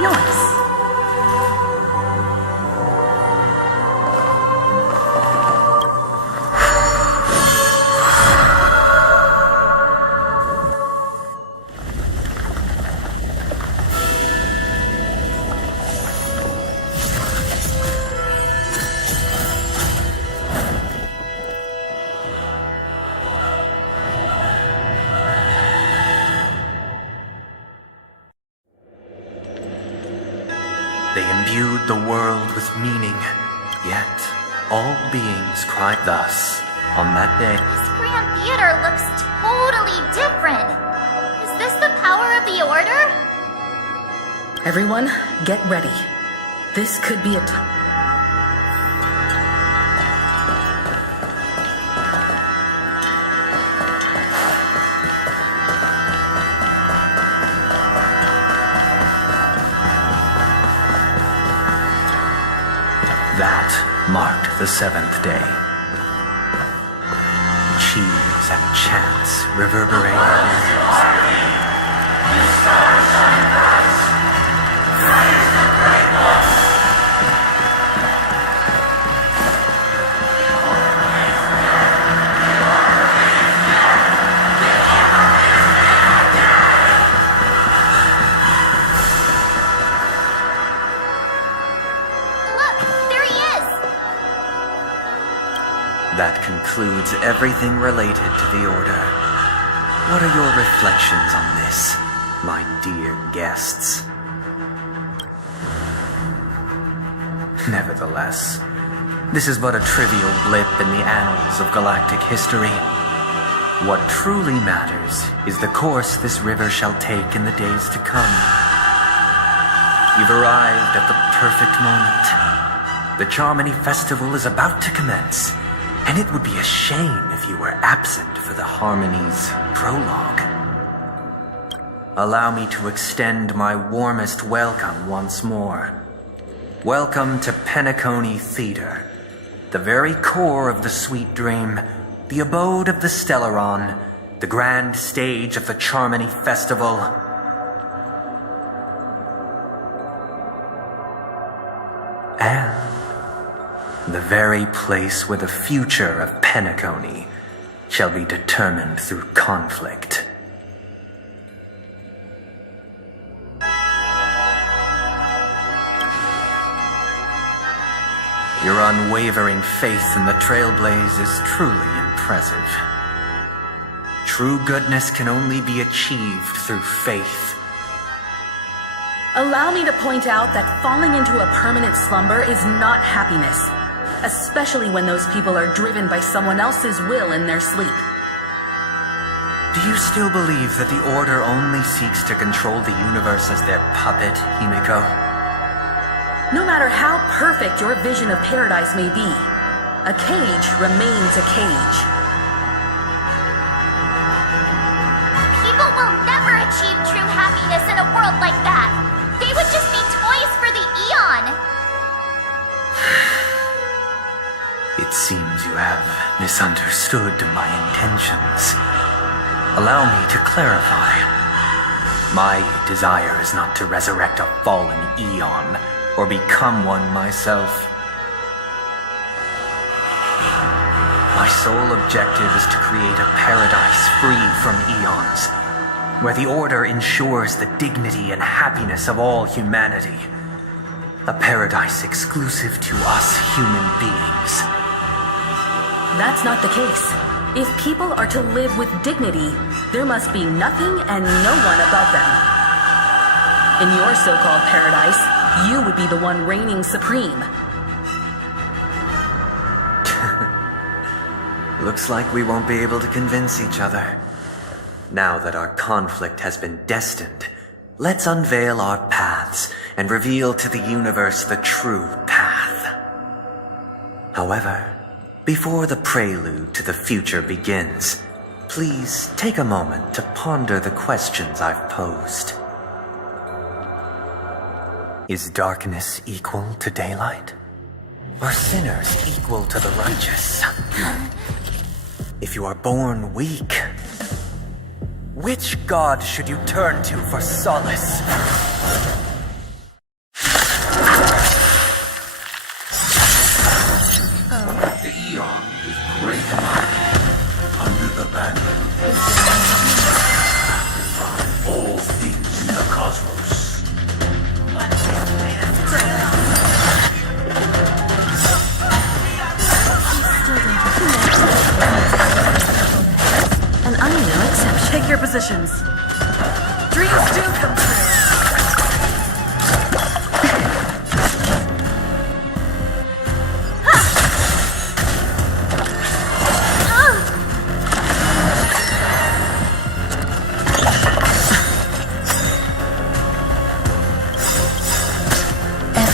Nice. They imbued the world with meaning, yet all beings cried thus on that day. This Grand Theater looks totally different. Is this the power of the Order? Everyone, get ready. This could be a That marked the seventh day. Cheers and chants reverberated. Look, there he is! That concludes everything related to the Order. What are your reflections on this, my dear guests? Nevertheless, this is but a trivial blip in the annals of galactic history. What truly matters is the course this river shall take in the days to come. You've arrived at the perfect moment. The Charmony Festival is about to commence, and it would be a shame if you were absent for the Harmony's prologue. Allow me to extend my warmest welcome once more. Welcome to Penacony Theater, the very core of the Sweet Dream, the abode of the Stellaron, the grand stage of the Charmony Festival. And the very place where the future of Penacony shall be determined through conflict. Your unwavering faith in the Trailblaze is truly impressive. True goodness can only be achieved through faith. Allow me to point out that falling into a permanent slumber is not happiness, especially when those people are driven by someone else's will in their sleep. Do you still believe that the Order only seeks to control the universe as their puppet, Himiko? No matter how perfect your vision of paradise may be, a cage remains a cage. People will never achieve true happiness in a world like that. They would just be toys for the Eon. It seems you have misunderstood my intentions. Allow me to clarify. My desire is not to resurrect a fallen Eon, or become one myself. My sole objective is to create a paradise free from eons, where the Order ensures the dignity and happiness of all humanity. A paradise exclusive to us human beings. That's not the case. If people are to live with dignity, there must be nothing and no one above them. In your so-called paradise, you would be the one reigning supreme. Looks like we won't be able to convince each other. Now that our conflict has been destined, let's unveil our paths and reveal to the universe the true path. However, before the prelude to the future begins, please take a moment to ponder the questions I've posed. Is darkness equal to daylight? Are sinners equal to the righteous? If you are born weak, which god should you turn to for solace?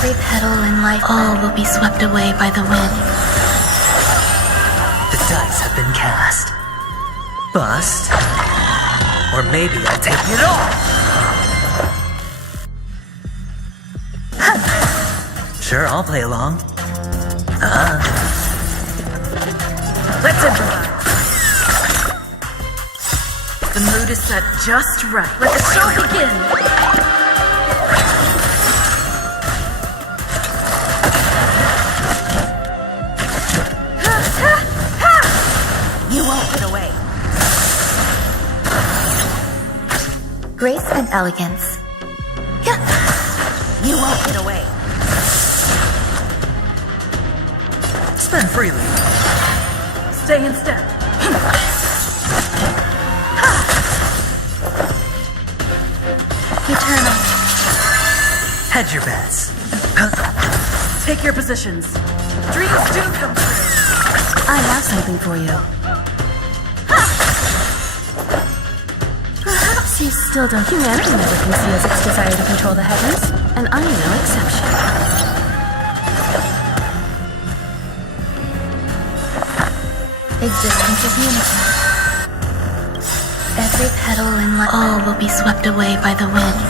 Every petal in life, all will be swept away by the wind. The dice have been cast. Bust. Or maybe I'll take it all. Sure, I'll play along. Let's improvise. The mood is set just right. Let the show begin. You won't get away. Grace and elegance. You won't get away. Spend freely. Stay in step. Eternal. Hedge your bets. Take your positions. Dreams do come true. I have something for you. Perhaps you still don't. Humanity never conceals its desire to control the heavens, and I am no exception. Existence is unity. Every petal in life, all will be swept away by the wind.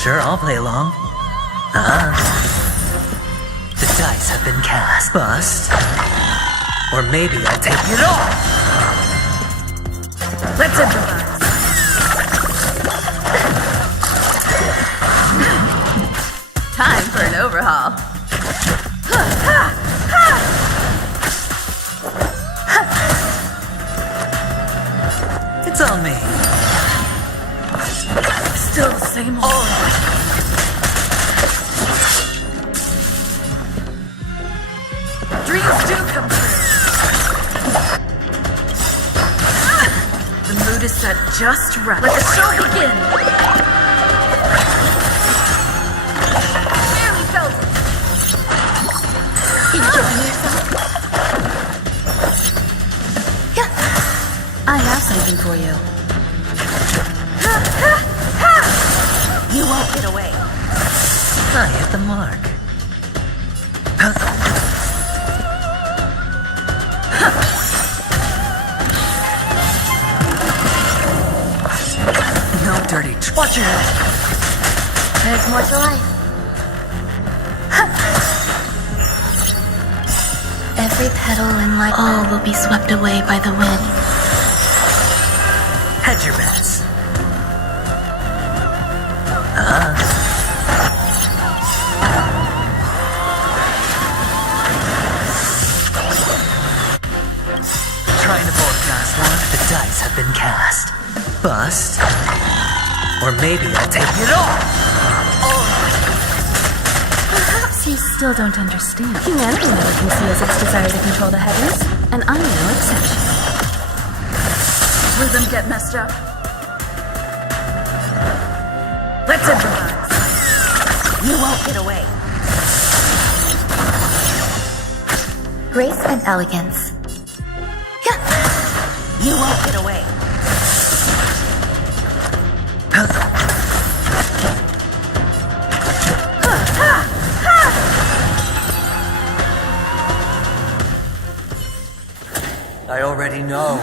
Sure, I'll play along. The dice have been cast. Bust. Or maybe I'll take it all. Let's improvise. Time for an overhaul. It's on me. Still the same old. Dreams do come true. The mood is set just right. Let the show begin. Barely felt it. Enjoying yourself? I have something for you. You won't get away. I hit the mark. No dirty. Watch your head. There's more to life. Every petal in life, all will be swept away by the wind. Hedge your bets. Trying to forecast one. The dice have been cast. Bust. Or maybe I'll take it all. Perhaps you still don't understand. Humanity never conceals its desire to control the heavens, and I am no exception. Rhythm get messed up. Let's improvise. You won't get away. Grace and elegance. You won't get away. I already know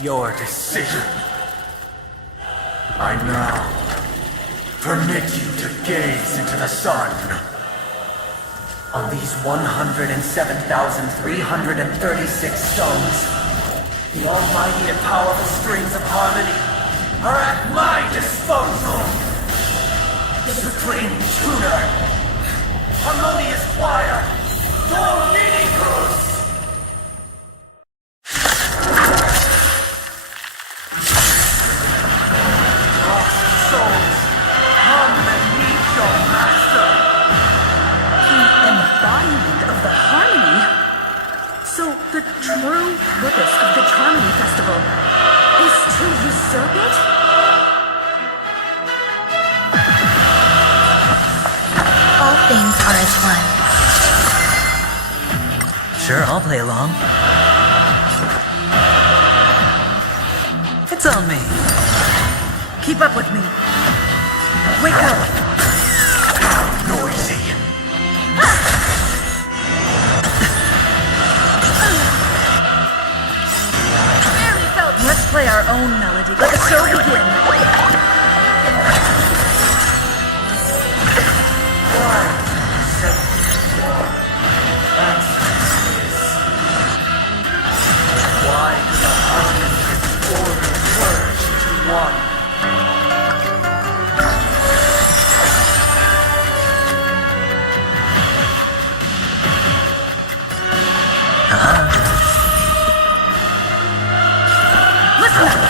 your decision. I now permit you to gaze into the sun. On these 107,336 stones, the almighty and powerful strings of harmony are at my disposal. Supreme tuner, harmonious choir, Dominicus! Lost souls, come and meet your master! The embodiment of the harmony. So the true purpose of the Charmony Festival is to usurp it? All things are as one. Sure, I'll play along. It's on me. Keep up with me. Wake up! Noisy. Very felt. Let's play our own melody. Let the show begin. Why do the hundreds order merge into one? Listen up!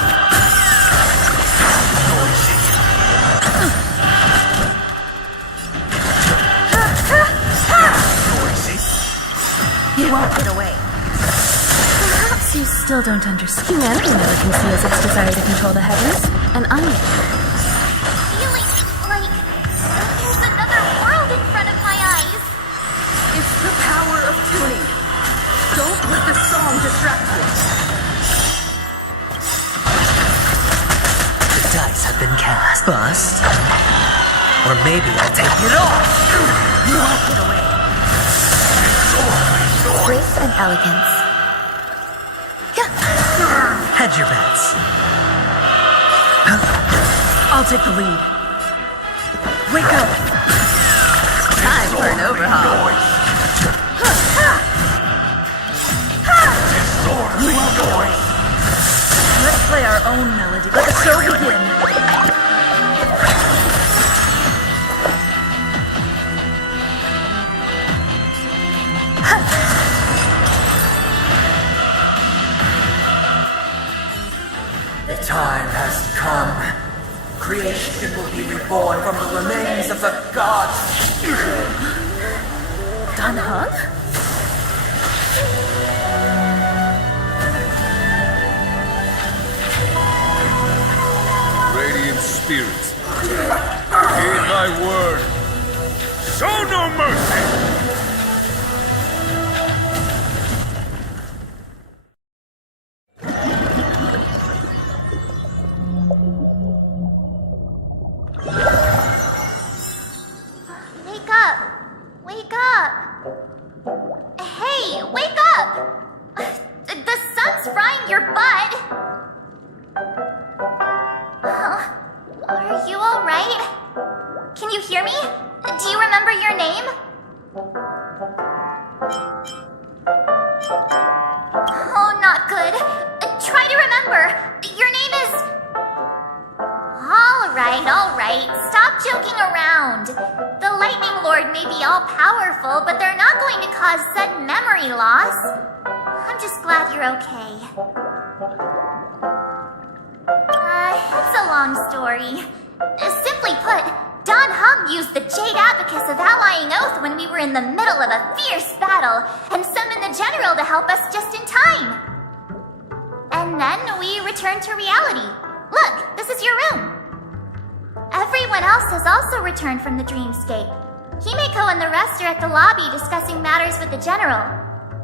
You won't get away. Perhaps you still don't understand. Humanity never conceals its desire to control the heavens, and I am. Feeling like there's another world in front of my eyes. It's the power of tuning. Don't let the song distract you. The dice have been cast. Bust. Or maybe I'll take it all. You won't get away. Grace and elegance. Hedge your bets. I'll take the lead. Wake up! Time for an overhaul. You won't get away. Let's play our own melody. Let the show begin. The time has come. Creation will be reborn from the remains of the gods. Dan Heng? Radiant spirits, hear thy word. Show no mercy! Wake up! Wake up! Hey, wake up! The sun's frying your butt! Are you alright? Can you hear me? Do you remember your name? Oh, not good. Try to remember. Your name is... Alright. Stop joking around. The Lightning Lord may be all-powerful, but they're not going to cause sudden memory loss. I'm just glad you're okay. It's a long story. Simply put, Dan Heng used the Jade Abacus of Allying Oath when we were in the middle of a fierce battle and summoned the General to help us just in time. And then we returned to reality. Look, this is your room. Everyone else has also returned from the dreamscape. Himeko and the rest are at the lobby discussing matters with the General.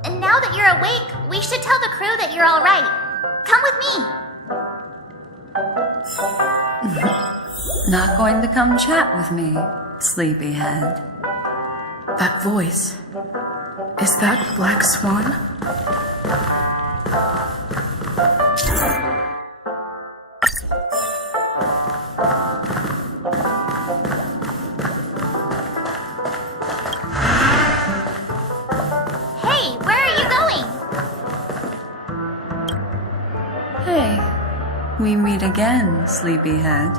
And now that you're awake, we should tell the crew that you're alright. Come with me. Not going to come chat with me, sleepyhead. That voice. Is that Black Swan? Hey, where are you going? Hey, we meet again, sleepyhead.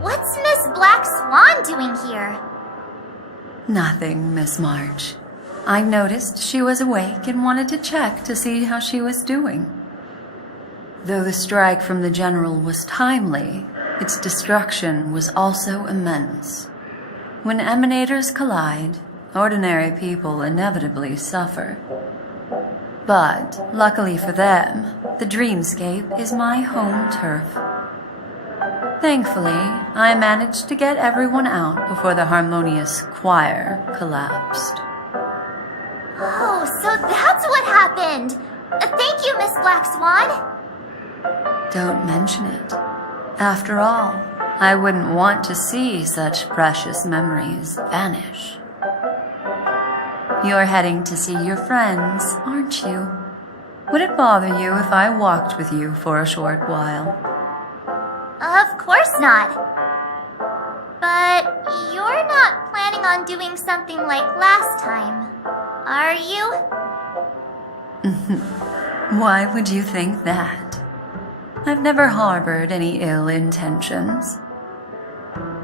What's Miss Black Swan doing here? Nothing, Miss March. I noticed she was awake and wanted to check to see how she was doing. Though the strike from the General was timely, its destruction was also immense. When emanators collide, ordinary people inevitably suffer. But, luckily for them, the dreamscape is my home turf. Thankfully, I managed to get everyone out before the harmonious choir collapsed. that's what happened. Thank you, Miss Black Swan. Don't mention it. After all, I wouldn't want to see such precious memories vanish. You're heading to see your friends, aren't you? Would it bother you if I walked with you for a short while? Of course not. But you're not planning on doing something like last time, are you? Why would you think that? I've never harbored any ill intentions.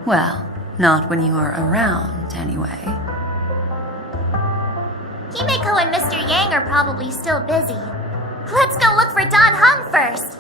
Well, not when you are around, anyway. Himeko and Mr. Yang are probably still busy. Let's go look for Don Hung first.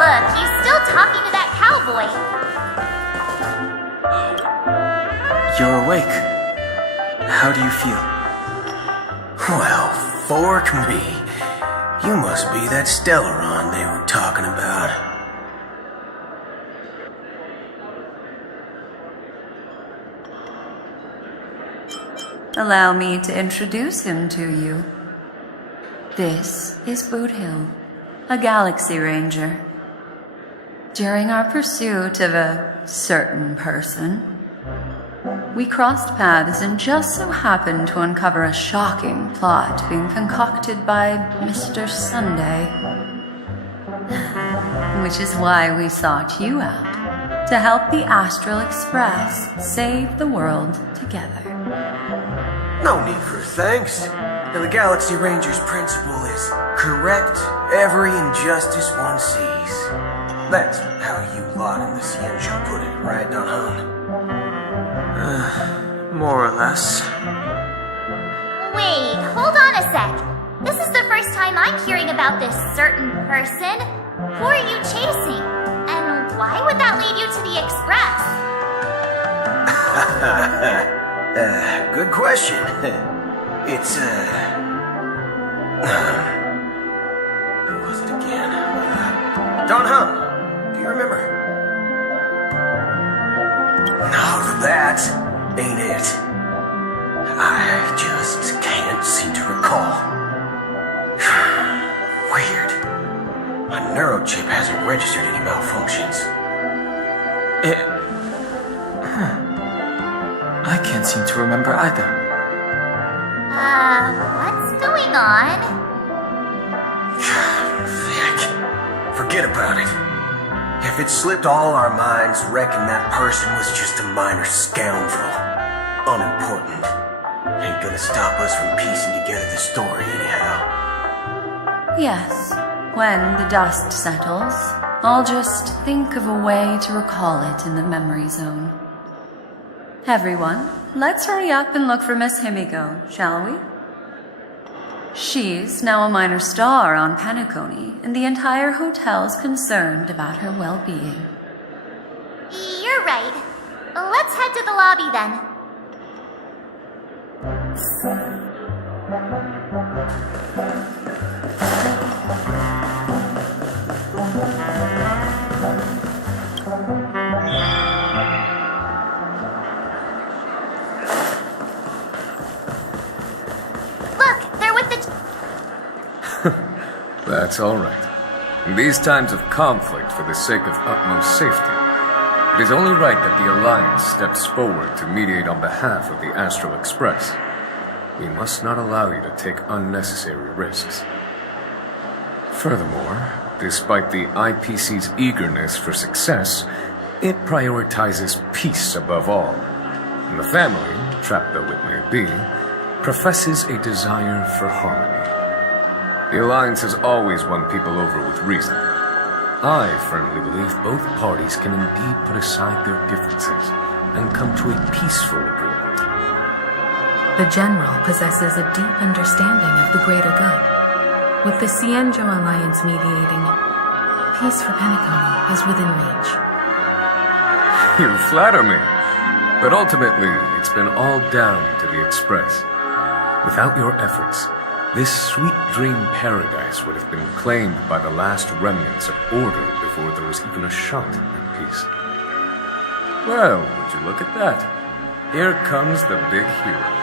Look, he's still talking to that cowboy. You're awake. How do you feel? Well, fork me. You must be that Stellaron they were talking about. Allow me to introduce him to you. This is Boot Hill, a Galaxy Ranger. During our pursuit of a certain person, we crossed paths and just so happened to uncover a shocking plot being concocted by Mr. Sunday. Which is why we sought you out, to help the Astral Express save the world together. No need for thanks. The Galaxy Ranger's principle is correct every injustice one sees. That's how you lot in the Xianzhou put it, right, Don Hung? More or less. Wait, hold on a sec. This is the first time I'm hearing about this certain person. Who are you chasing? And why would that lead you to the Express? Good question. It's, who was it again? Don Hung, do you remember? No, that ain't it. I just can't seem to recall. Weird. My neurochip hasn't registered any malfunctions. I can't seem to remember either. What's going on? Vic, forget about it. If it slipped all our minds, reckon that person was just a minor scoundrel. Unimportant. Ain't gonna stop us from piecing together the story anyhow. Yes, when the dust settles, I'll just think of a way to recall it in the memory zone. Everyone, let's hurry up and look for Miss Himiko, shall we? She's now a minor star on Penacony, and the entire hotel's concerned about her well-being. You're right. Let's head to the lobby then. That's all right. In these times of conflict, for the sake of utmost safety, it is only right that the Alliance steps forward to mediate on behalf of the Astral Express. We must not allow you to take unnecessary risks. Furthermore, despite the IPC's eagerness for success, it prioritizes peace above all. And the family, trapped though it may be, professes a desire for harmony. The Alliance has always won people over with reason. I firmly believe both parties can indeed put aside their differences and come to a peaceful agreement. The General possesses a deep understanding of the greater good. With the Xianzhou Alliance mediating, peace for Penacony is within reach. You flatter me. But ultimately, it's been all down to the Express. Without your efforts, this sweet dream paradise would have been claimed by the last remnants of order before there was even a shot at peace. Well, would you look at that? Here comes the big hero.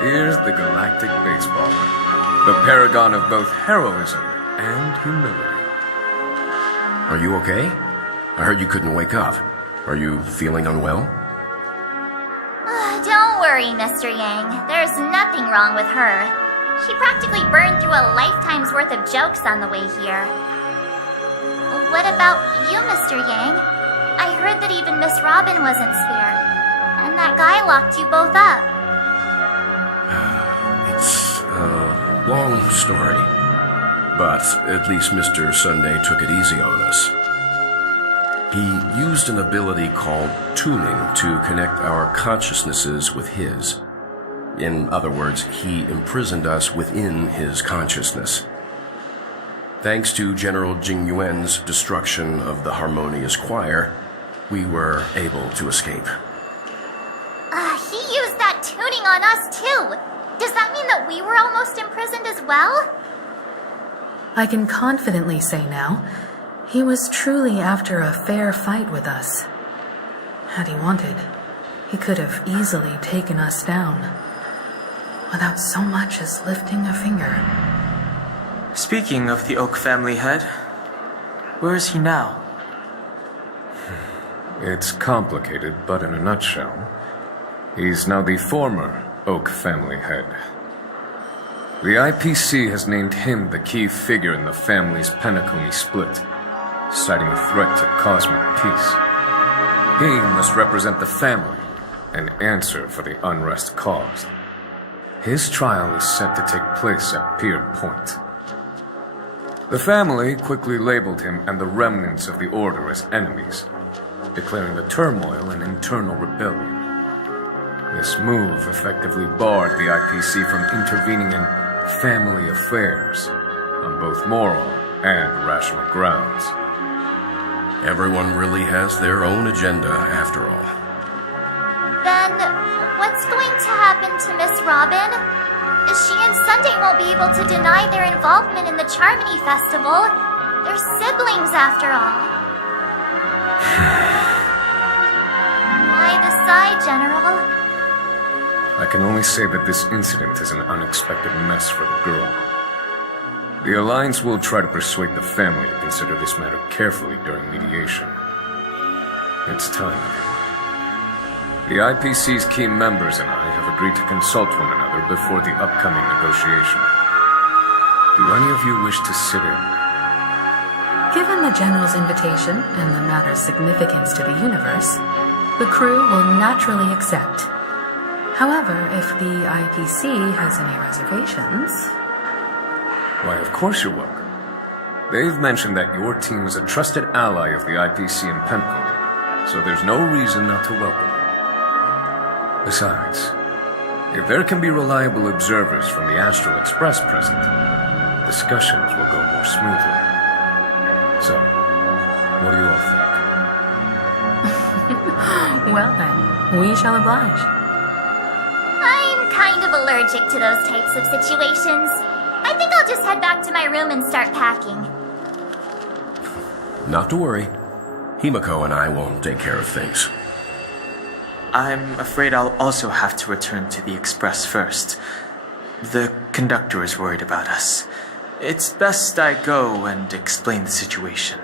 Here's the Galactic Baseballer, the paragon of both heroism and humility. Are you okay? I heard you couldn't wake up. Are you feeling unwell? Don't worry, Mr. Yang. There's nothing wrong with her. She practically burned through a lifetime's worth of jokes on the way here. What about you, Mr. Yang? I heard that even Miss Robin wasn't spared. And that guy locked you both up. It's a long story. But at least Mr. Sunday took it easy on us. He used an ability called tuning to connect our consciousnesses with his. In other words, he imprisoned us within his consciousness. Thanks to General Jing Yuan's destruction of the Harmonious Choir, we were able to escape. He used that tuning on us too. Does that mean that we were almost imprisoned as well? I can confidently say now, he was truly after a fair fight with us. Had he wanted, he could have easily taken us down, without so much as lifting a finger. Speaking of the Oak family head, where is he now? It's complicated, but in a nutshell, he's now the former Oak family head. The IPC has named him the key figure in the family's Penacony split, citing a threat to cosmic peace. He must represent the family and answer for the unrest caused. His trial is set to take place at Pier Point. The family quickly labeled him and the remnants of the Order as enemies, declaring the turmoil an internal rebellion. This move effectively barred the IPC from intervening in family affairs on both moral and rational grounds. Everyone really has their own agenda, after all. Then, what's going to happen to Miss Robin? She and Sunday won't be able to deny their involvement in the Charmony Festival. They're siblings, after all. Why the sigh, General? I can only say that this incident is an unexpected mess for the girl. The Alliance will try to persuade the family to consider this matter carefully during mediation. It's time. The IPC's key members and I have agreed to consult one another before the upcoming negotiation. Do any of you wish to sit in? Given the General's invitation and the matter's significance to the universe, the crew will naturally accept. However, if the IPC has any reservations... Why, of course you're welcome. They've mentioned that your team is a trusted ally of the IPC in Penacony, so there's no reason not to welcome you. Besides, if there can be reliable observers from the Astral Express present, discussions will go more smoothly. So, what do you all think? Well then, we shall oblige. I'm kind of allergic to those types of situations. I think I'll just head back to my room and start packing. Not to worry. Himiko and I will take care of things. I'm afraid I'll also have to return to the Express first. The conductor is worried about us. It's best I go and explain the situation.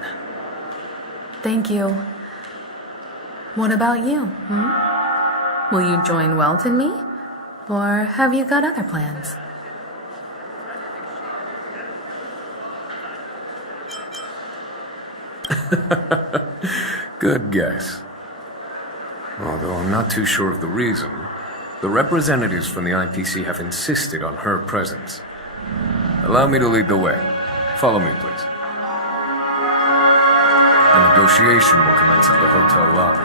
Thank you. What about you, Will you join Welt and me? Or have you got other plans? Good guess. Although I'm not too sure of the reason, the representatives from the IPC have insisted on her presence. Allow me to lead the way. Follow me, please. The negotiation will commence at the hotel lobby.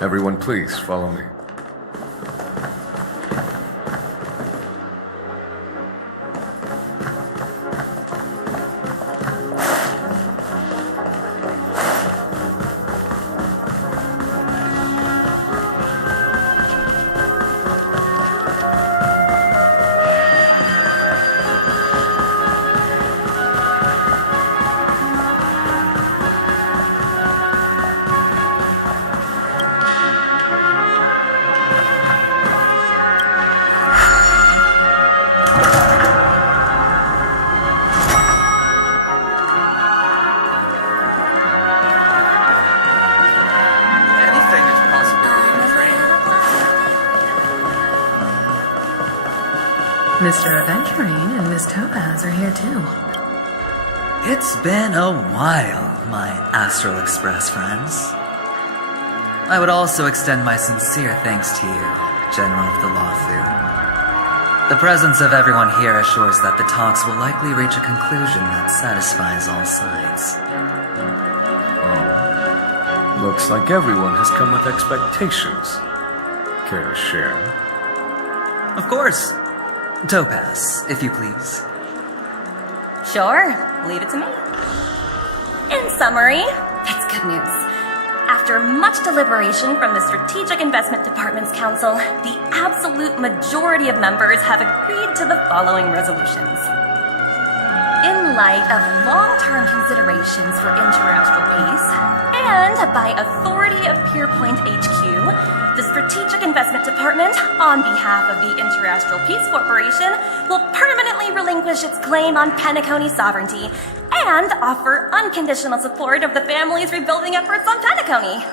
Everyone, please follow me. Mr. Aventurine and Miss Topaz are here too. It's been a while, my Astral Express friends. I would also extend my sincere thanks to you, General of the Lawfu. The presence of everyone here assures that the talks will likely reach a conclusion that satisfies all sides. Looks like everyone has come with expectations. Care to share? Of course. Topaz, if you please. Sure, leave it to me. In summary, it's good news. After much deliberation from the Strategic Investment Department's Council, the absolute majority of members have agreed to the following resolutions. In light of long-term considerations for interastral peace, and by authority of Pierpoint HQ, the Strategic Investment Department, on behalf of the Interastral Peace Corporation, will permanently relinquish its claim on Penacony sovereignty and offer unconditional support of the family's rebuilding efforts on Penacony.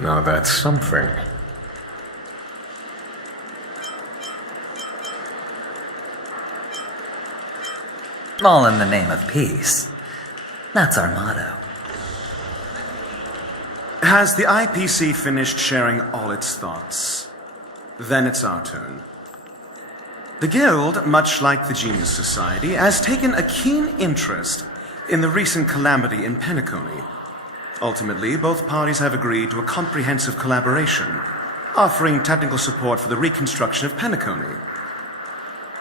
Now that's something. All in the name of peace. That's our motto. Has the IPC finished sharing all its thoughts? Then it's our turn. The Guild, much like the Genius Society, has taken a keen interest in the recent calamity in Penacony. Ultimately, both parties have agreed to a comprehensive collaboration, offering technical support for the reconstruction of Penacony.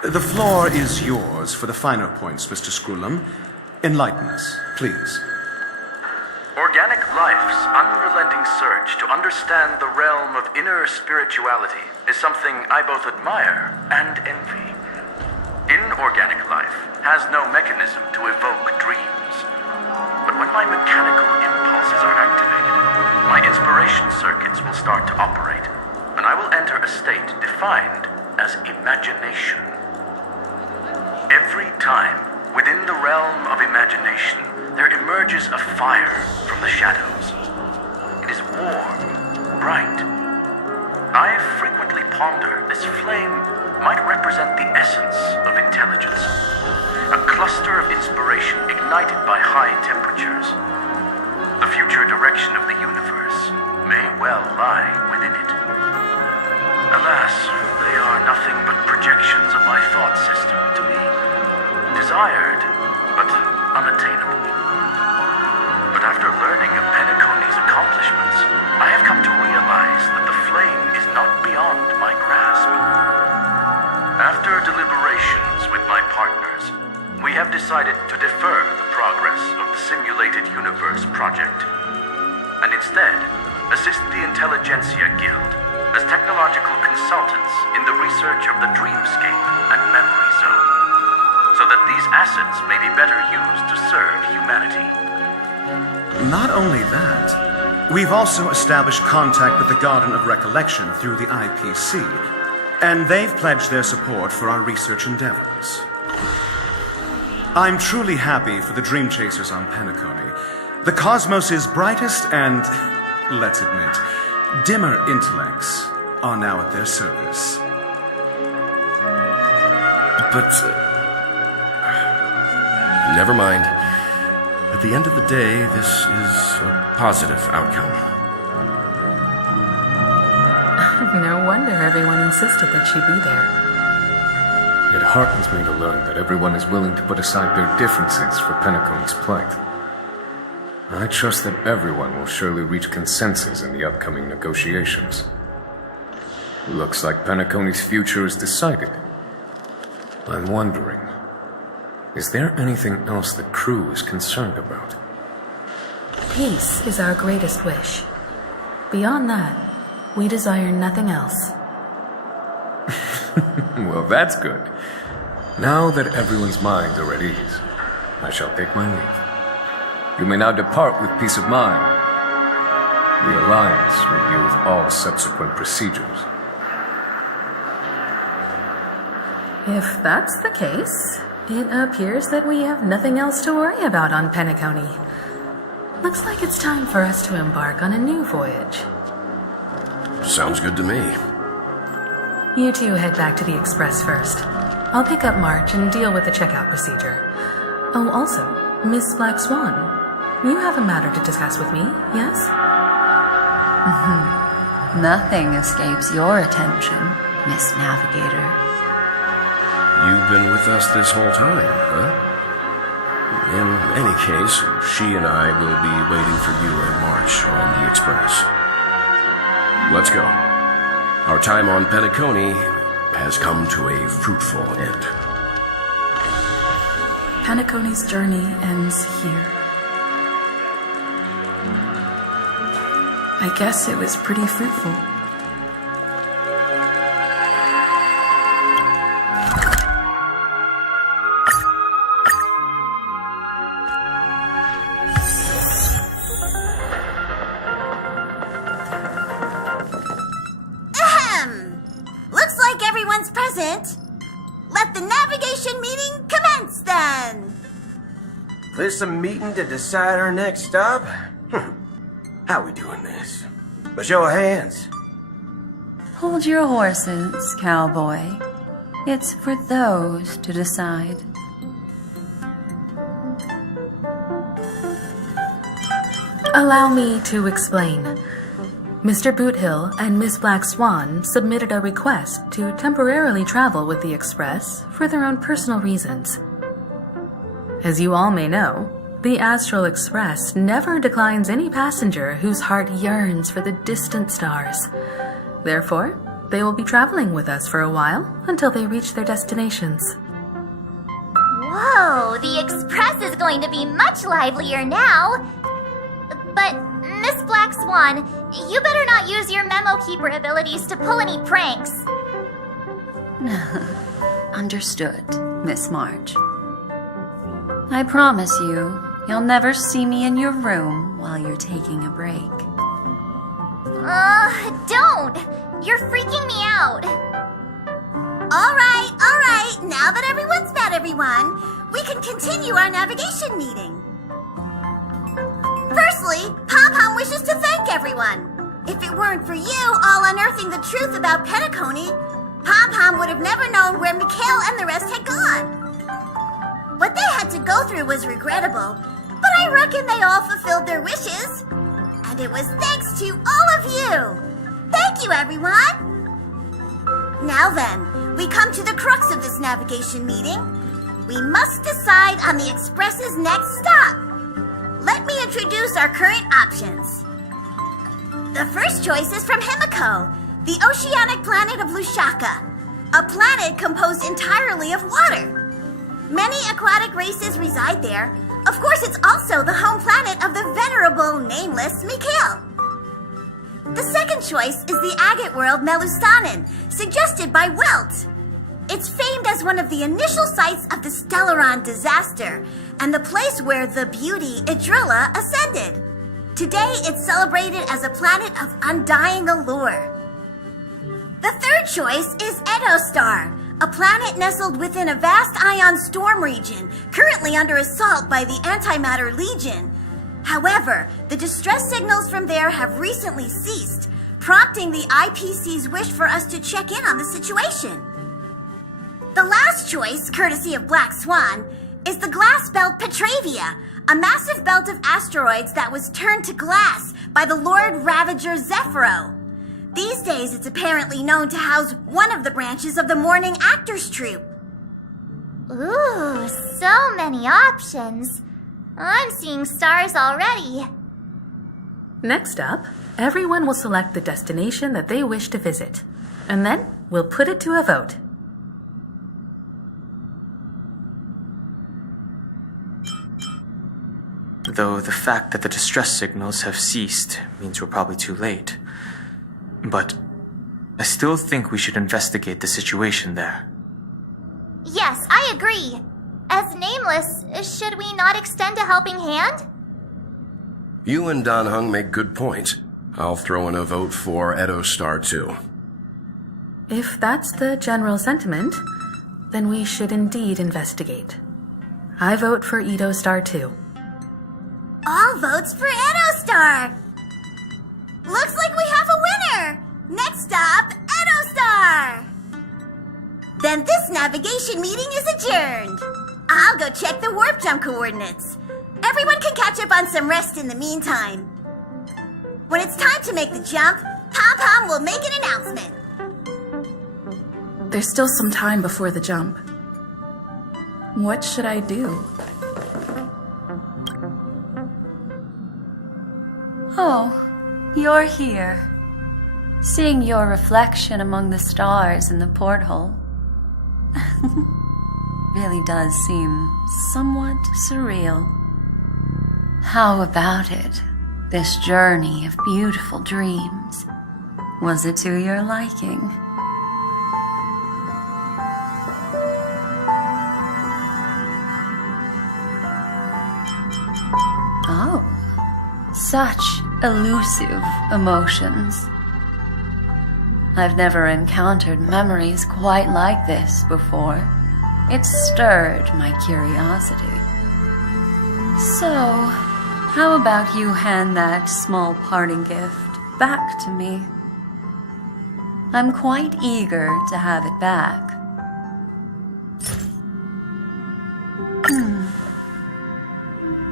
The floor is yours for the finer points, Mr. Screwlam. Enlighten us, please. Organic life's unrelenting search to understand the realm of inner spirituality is something I both admire and envy. Inorganic life has no mechanism to evoke dreams. But when my mechanical impulses are activated, my inspiration circuits will start to operate, and I will enter a state defined as imagination. Every time, within the realm of imagination, there emerges a fire from the shadows. It is warm, bright. I frequently ponder this flame might represent the essence of intelligence, a cluster of inspiration ignited by high temperatures. The future direction of the universe may well lie within it. Alas, they are nothing but projections of my thought system to me. Desired, but unattainable. But after learning of Penacony's accomplishments, I have come to realize that the flame is not beyond my grasp. After deliberations with my partners, we have decided to defer the progress of the Simulated Universe project, and instead assist the Intelligentsia Guild as technological consultants in the research of the Dreamscape and Memory Zone, so that these assets may be better used to serve humanity. Not only that, we've also established contact with the Garden of Recollection through the IPC, and they've pledged their support for our research endeavors. I'm truly happy for the Dream Chasers on Penacony. The cosmos' brightest and, let's admit, dimmer intellects are now at their service. But, never mind. At the end of the day, this is a positive outcome. No wonder everyone insisted that she be there. It heartens me to learn that everyone is willing to put aside their differences for Penacony's plight. I trust that everyone will surely reach consensus in the upcoming negotiations. Looks like Penacony's future is decided. I'm wondering, is there anything else the crew is concerned about? Peace is our greatest wish. Beyond that, we desire nothing else. Well, that's good. Now that everyone's minds are at ease, I shall take my leave. You may now depart with peace of mind. The Alliance will deal with all subsequent procedures. If that's the case, it appears that we have nothing else to worry about on Penacony. Looks like it's time for us to embark on a new voyage. Sounds good to me. You two head back to the Express first. I'll pick up March and deal with the checkout procedure. Oh, also, Miss Black Swan, you have a matter to discuss with me, yes? Nothing escapes your attention, Miss Navigator. You've been with us this whole time, huh? In any case, she and I will be waiting for you and March on the Express. Let's go. Our time on Penacony has come to a fruitful end. Penacony's journey ends here. I guess it was pretty fruitful. Looks like everyone's present. Let the navigation meeting commence then. This a meeting to decide our next stop? How we doing this? By show of hands. Hold your horses, cowboy. It's for those to decide. Allow me to explain. Mr. Boothill and Miss Black Swan submitted a request to temporarily travel with the Express for their own personal reasons. As you all may know, the Astral Express never declines any passenger whose heart yearns for the distant stars. Therefore, they will be traveling with us for a while until they reach their destinations. Whoa, the Express is going to be much livelier now. But, Miss Black Swan, you better not use your memo keeper abilities to pull any pranks. Understood, Miss March. I promise you'll never see me in your room while you're taking a break. Don't! You're freaking me out. All right. Now that everyone's met everyone, we can continue our navigation meeting. Firstly, Pom-Pom wishes to thank everyone. If it weren't for you all unearthing the truth about Penacony, Pom-Pom would have never known where Mikhail and the rest had gone. What they had to go through was regrettable, but I reckon they all fulfilled their wishes. And it was thanks to all of you. Thank you, everyone. Now then, we come to the crux of this navigation meeting. We must decide on the Express's next stop. Let me introduce our current options. The first choice is from Himiko, the oceanic planet of Lushaka, a planet composed entirely of water. Many aquatic races reside there. Of course, it's also the home planet of the venerable, nameless Mikhail. The second choice is the agate world Melustanen, suggested by Welt. It's famed as one of the initial sites of the Stellaron disaster, and the place where the beauty Idrilla ascended. Today, it's celebrated as a planet of undying allure. The third choice is Edostar, a planet nestled within a vast ion storm region, currently under assault by the Antimatter Legion. However, the distress signals from there have recently ceased, prompting the IPC's wish for us to check in on the situation. The last choice, courtesy of Black Swan, is the glass belt Petravia, a massive belt of asteroids that was turned to glass by the Lord Ravager Zephyro. These days, it's apparently known to house one of the branches of the Morning Actors Troupe. Ooh, so many options. I'm seeing stars already. Next up, everyone will select the destination that they wish to visit, and then we'll put it to a vote. Though the fact that the distress signals have ceased means we're probably too late. But I still think we should investigate the situation there. Yes, I agree. As Nameless, should we not extend a helping hand? You and Dan Heng make good points. I'll throw in a vote for Edostar too. If that's the general sentiment, then we should indeed investigate. I vote for Edostar too. All votes for Edostar! Looks like we have a winner! Next stop, Edostar! Then this navigation meeting is adjourned. I'll go check the warp jump coordinates. Everyone can catch up on some rest in the meantime. When it's time to make the jump, Pom-Pom will make an announcement. There's still some time before the jump. What should I do? Oh, you're here. Seeing your reflection among the stars in the porthole really does seem somewhat surreal. How about it? This journey of beautiful dreams. Was it to your liking? Oh, such elusive emotions. I've never encountered memories quite like this before. It stirred my curiosity. So, how about you hand that small parting gift back to me? I'm quite eager to have it back.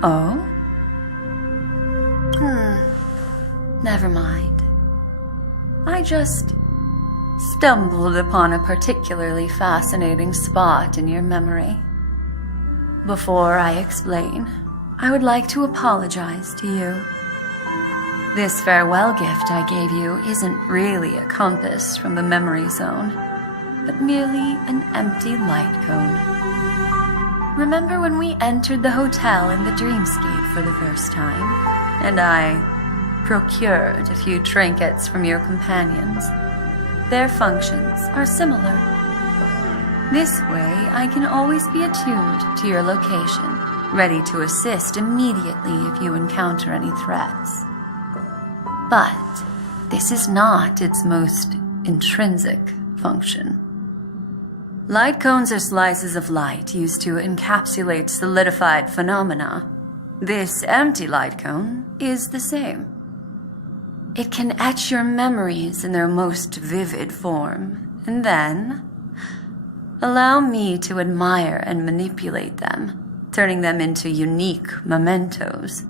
Oh? Never mind. I just stumbled upon a particularly fascinating spot in your memory. Before I explain, I would like to apologize to you. This farewell gift I gave you isn't really a compass from the memory zone, but merely an empty light cone. Remember when we entered the hotel in the dreamscape for the first time, and I procured a few trinkets from your companions? Their functions are similar. This way, I can always be attuned to your location, ready to assist immediately if you encounter any threats. But this is not its most intrinsic function. Light cones are slices of light used to encapsulate solidified phenomena. This empty light cone is the same. It can etch your memories in their most vivid form, and then allow me to admire and manipulate them, turning them into unique mementos.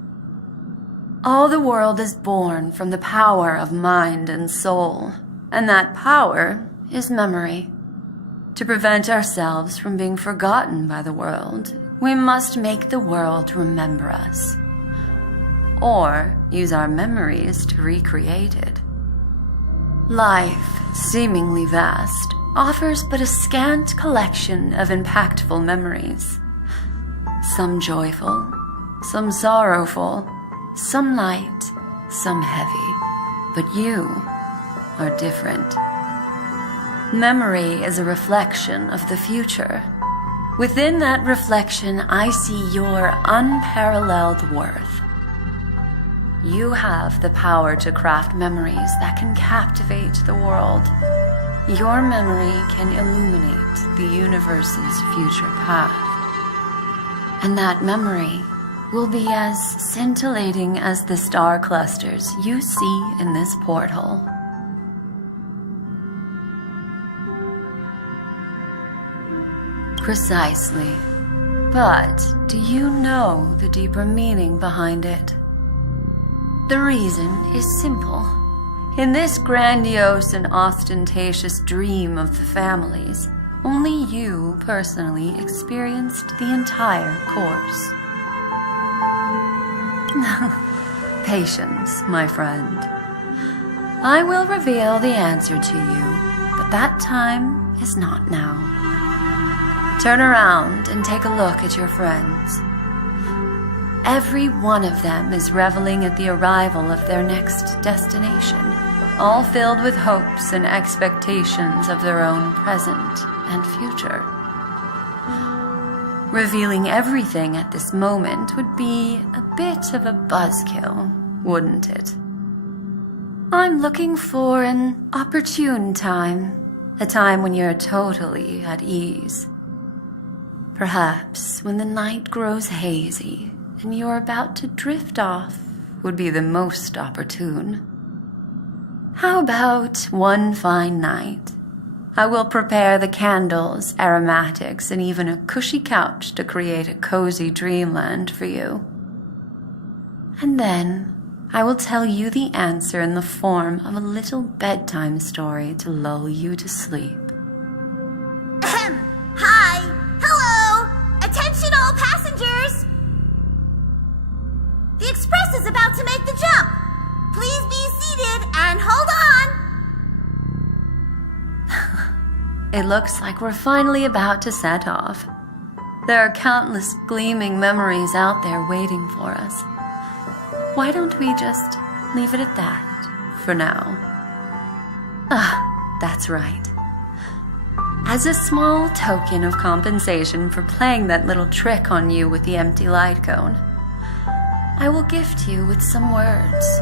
All the world is born from the power of mind and soul, and that power is memory. To prevent ourselves from being forgotten by the world, we must make the world remember us, or use our memories to recreate it. Life, seemingly vast, offers but a scant collection of impactful memories. Some joyful, some sorrowful, some light, some heavy. But you are different. Memory is a reflection of the future. Within that reflection, I see your unparalleled worth. You have the power to craft memories that can captivate the world. Your memory can illuminate the universe's future path. And that memory will be as scintillating as the star clusters you see in this porthole. Precisely. But do you know the deeper meaning behind it? The reason is simple. In this grandiose and ostentatious dream of the families, only you personally experienced the entire course. Patience, my friend. I will reveal the answer to you, but that time is not now. Turn around and take a look at your friends. Every one of them is reveling at the arrival of their next destination, all filled with hopes and expectations of their own present and future. Revealing everything at this moment would be a bit of a buzzkill, wouldn't it? I'm looking for an opportune time, a time when you're totally at ease. Perhaps when the night grows hazy and you're about to drift off would be the most opportune. How about one fine night, I will prepare the candles, aromatics, and even a cushy couch to create a cozy dreamland for you. And then I will tell you the answer in the form of a little bedtime story to lull you to sleep. Hi! Hello! Attention all passengers! The express is about to make the jump. Please be seated and hold on! It looks like we're finally about to set off. There are countless gleaming memories out there waiting for us. Why don't we just leave it at that for now? That's right. As a small token of compensation for playing that little trick on you with the empty light cone, I will gift you with some words.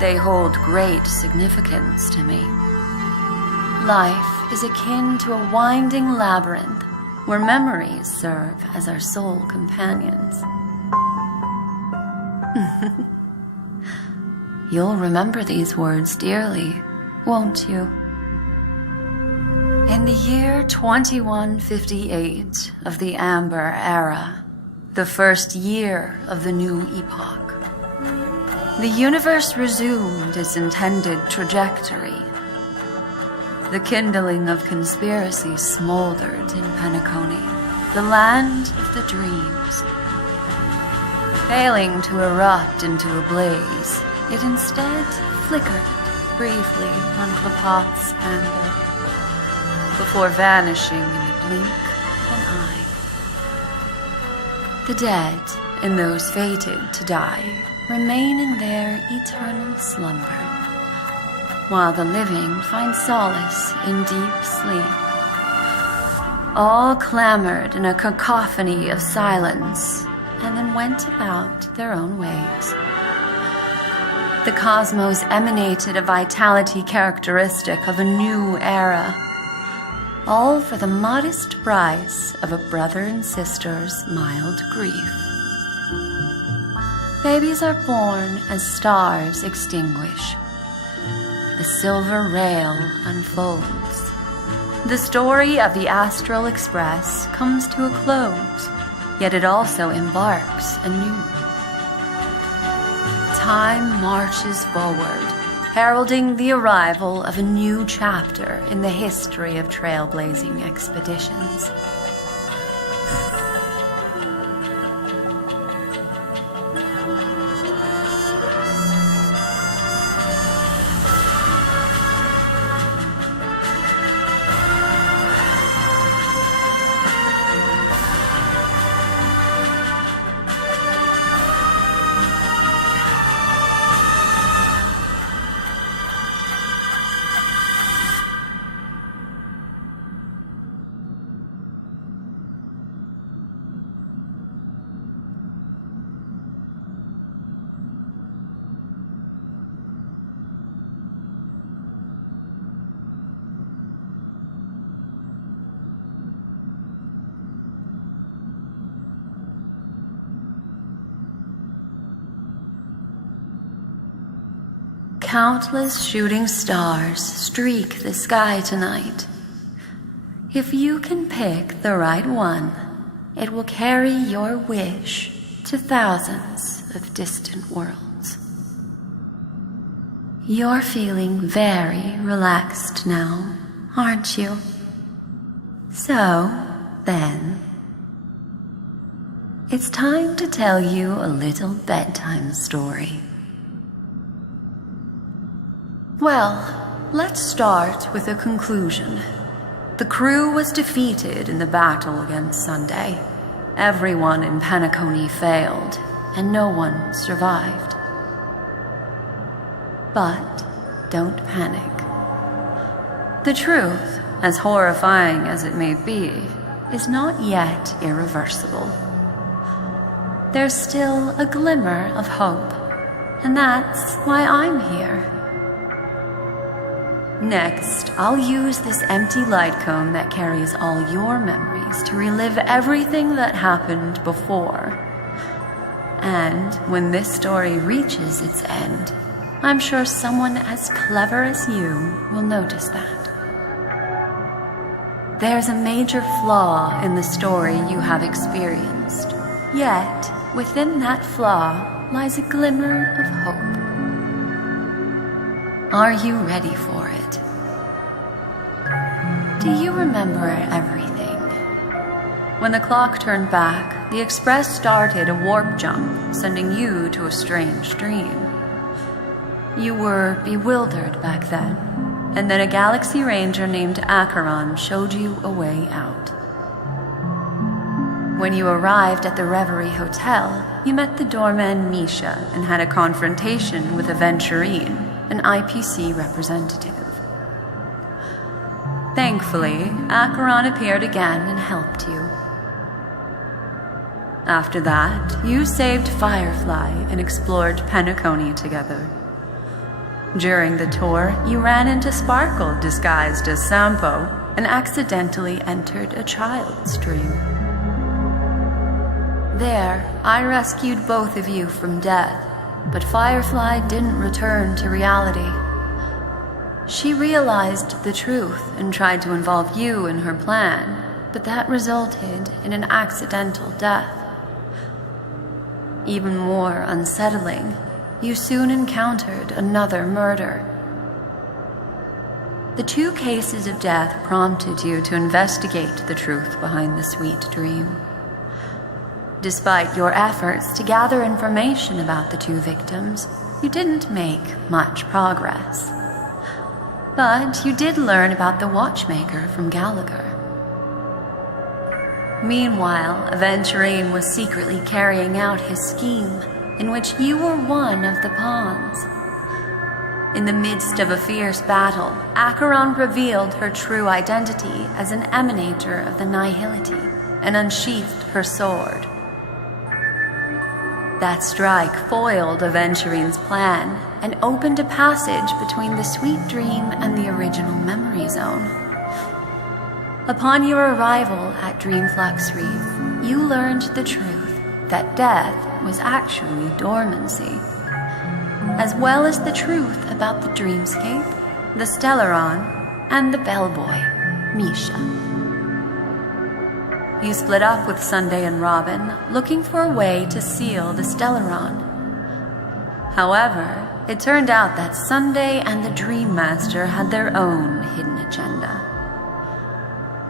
They hold great significance to me. Life is akin to a winding labyrinth where memories serve as our sole companions. You'll remember these words dearly, won't you? In the year 2158 of the Amber Era, the first year of the new epoch, the universe resumed its intended trajectory. The kindling of conspiracy smoldered in Penacony, the land of the dreams. Failing to erupt into a blaze, it instead flickered briefly on Klapoth's amber, before vanishing in the blink of an eye. The dead and those fated to die remain in their eternal slumber, while the living find solace in deep sleep. All clamored in a cacophony of silence, and then went about their own ways. The cosmos emanated a vitality characteristic of a new era, all for the modest price of a brother and sister's mild grief. Babies are born as stars extinguish. The silver rail unfolds. The story of the Astral Express comes to a close, yet it also embarks anew. Time marches forward, heralding the arrival of a new chapter in the history of trailblazing expeditions. Countless shooting stars streak the sky tonight. If you can pick the right one, it will carry your wish to thousands of distant worlds. You're feeling very relaxed now, aren't you? So, then, it's time to tell you a little bedtime story. Well, let's start with a conclusion. The crew was defeated in the battle against Sunday. Everyone in Penacony failed, and no one survived. But don't panic. The truth, as horrifying as it may be, is not yet irreversible. There's still a glimmer of hope, and that's why I'm here. Next, I'll use this empty light cone that carries all your memories to relive everything that happened before. And when this story reaches its end, I'm sure someone as clever as you will notice that. There's a major flaw in the story you have experienced. Yet, within that flaw lies a glimmer of hope. Are you ready for it? Do you remember everything? When the clock turned back, the Express started a warp jump, sending you to a strange dream. You were bewildered back then, and then a Galaxy Ranger named Acheron showed you a way out. When you arrived at the Reverie Hotel, you met the doorman Misha and had a confrontation with Aventurine, an IPC representative. Thankfully, Acheron appeared again and helped you. After that, you saved Firefly and explored Penacony together. During the tour, you ran into Sparkle disguised as Sampo and accidentally entered a child's dream. There, I rescued both of you from death, but Firefly didn't return to reality. She realized the truth and tried to involve you in her plan, but that resulted in an accidental death. Even more unsettling, you soon encountered another murder. The 2 cases of death prompted you to investigate the truth behind the sweet dream. Despite your efforts to gather information about the 2 victims, you didn't make much progress. But you did learn about the watchmaker from Gallagher. Meanwhile, Aventurine was secretly carrying out his scheme, in which you were one of the pawns. In the midst of a fierce battle, Acheron revealed her true identity as an emanator of the Nihility and unsheathed her sword. That strike foiled Aventurine's plan and opened a passage between the sweet dream and the original memory zone. Upon your arrival at Dreamflux Reef, you learned the truth that death was actually dormancy, as well as the truth about the Dreamscape, the Stellaron, and the bellboy, Misha. You split up with Sunday and Robin, looking for a way to seal the Stellaron. However, it turned out that Sunday and the Dream Master had their own hidden agenda.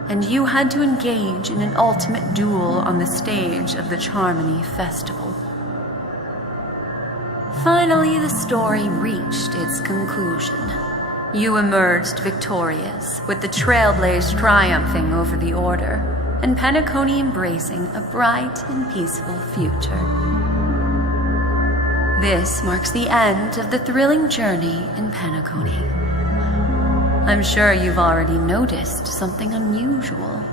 And you had to engage in an ultimate duel on the stage of the Charmony Festival. Finally, the story reached its conclusion. You emerged victorious, with the Trailblaze triumphing over the Order, and Penacony embracing a bright and peaceful future. This marks the end of the thrilling journey in Penacony. I'm sure you've already noticed something unusual,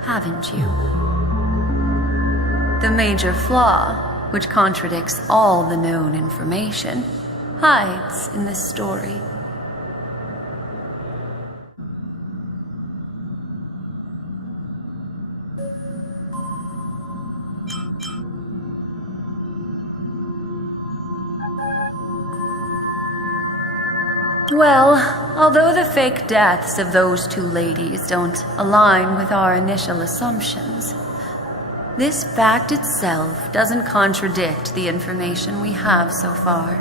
haven't you? The major flaw, which contradicts all the known information, hides in this story. Well, although the fake deaths of those 2 ladies don't align with our initial assumptions, this fact itself doesn't contradict the information we have so far.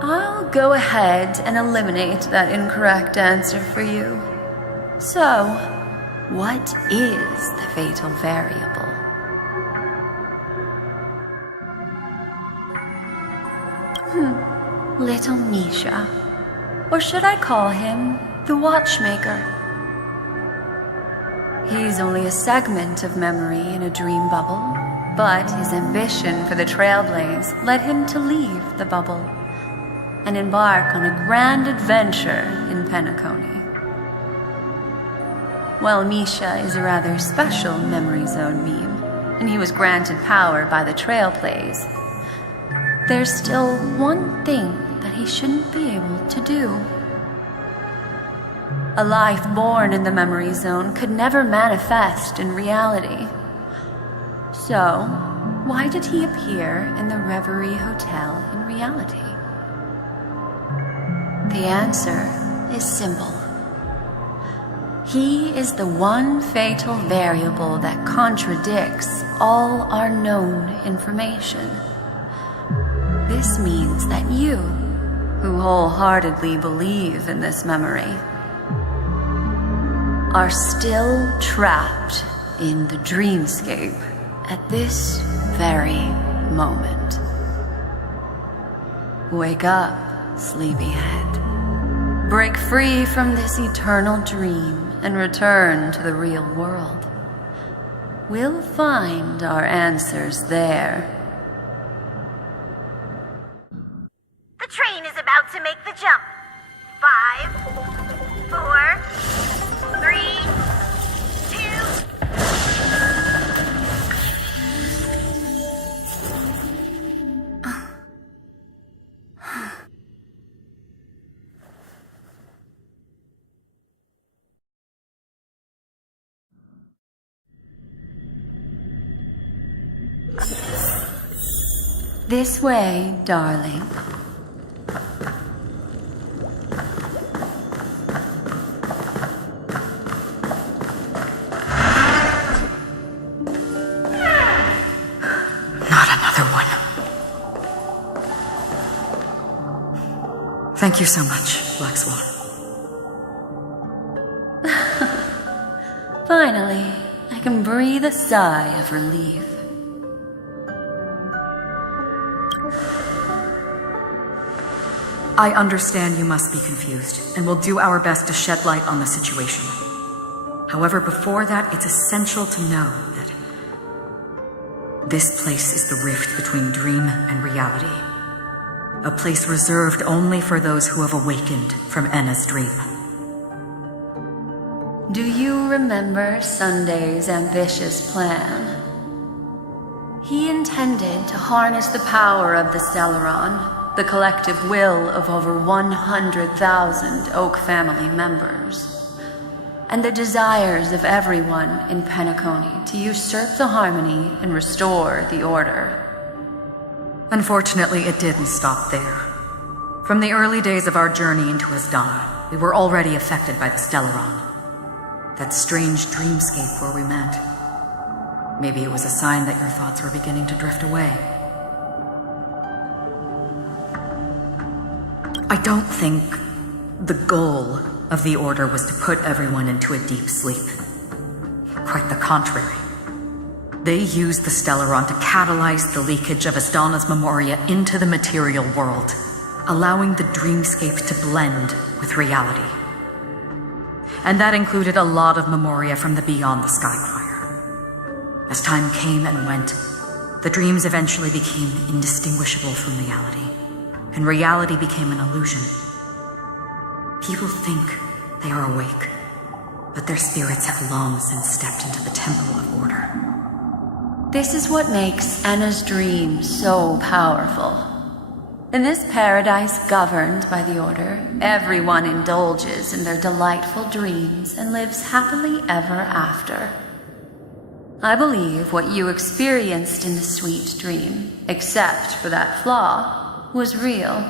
I'll go ahead and eliminate that incorrect answer for you. So, what is the fatal variable? Little Misha. Or should I call him the Watchmaker? He's only a segment of memory in a dream bubble, but his ambition for the Trailblaze led him to leave the bubble and embark on a grand adventure in Penacony. While Misha is a rather special memory zone meme, and he was granted power by the Trailblaze, there's still one thing that he shouldn't be able to do. A life born in the memory zone could never manifest in reality. So, why did he appear in the Reverie Hotel in reality? The answer is simple. He is the one fatal variable that contradicts all our known information. This means that you, who wholeheartedly believe in this memory, are still trapped in the dreamscape at this very moment. Wake up, sleepyhead. Break free from this eternal dream and return to the real world. We'll find our answers there. The train is about to make the jump. 5, 4, 3, 2. This way, darling. Not another one. Thank you so much, Black Swan. Finally, I can breathe a sigh of relief. I understand you must be confused, and will do our best to shed light on the situation. However, before that, it's essential to know that this place is the rift between dream and reality. A place reserved only for those who have awakened from Enna's dream. Do you remember Sunday's ambitious plan? He intended to harness the power of the Stellaron, the collective will of over 100,000 Oak family members, and the desires of everyone in Penacony to usurp the harmony and restore the order. Unfortunately, it didn't stop there. From the early days of our journey into Asdana, we were already affected by the Stellaron. That strange dreamscape where we met. Maybe it was a sign that your thoughts were beginning to drift away. I don't think the goal of the Order was to put everyone into a deep sleep. Quite the contrary. They used the Stellaron to catalyze the leakage of Asdana's Memoria into the material world, allowing the dreamscape to blend with reality. And that included a lot of Memoria from the Beyond the Skyfire. As time came and went, the dreams eventually became indistinguishable from reality. And reality became an illusion. People think they are awake, but their spirits have long since stepped into the Temple of Order. This is what makes Enna's dream so powerful. In this paradise governed by the Order, everyone indulges in their delightful dreams and lives happily ever after. I believe what you experienced in the sweet dream, except for that flaw, was real.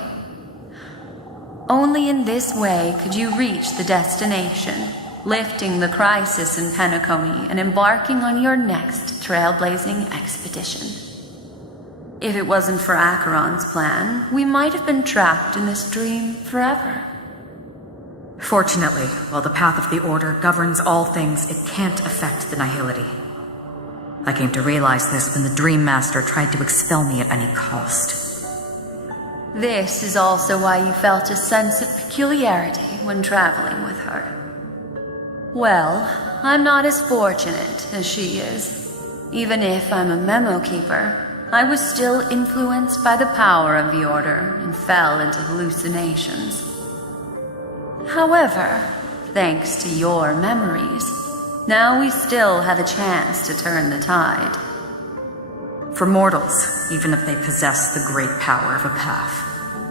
Only in this way could you reach the destination, lifting the crisis in Penacony and embarking on your next trailblazing expedition. If it wasn't for Acheron's plan, we might have been trapped in this dream forever. Fortunately, while the path of the Order governs all things, it can't affect the Nihility. I came to realize this when the Dream Master tried to expel me at any cost. This is also why you felt a sense of peculiarity when traveling with her. Well, I'm not as fortunate as she is. Even if I'm a memo keeper, I was still influenced by the power of the Order and fell into hallucinations. However, thanks to your memories, now we still have a chance to turn the tide. For mortals, even if they possess the great power of a path,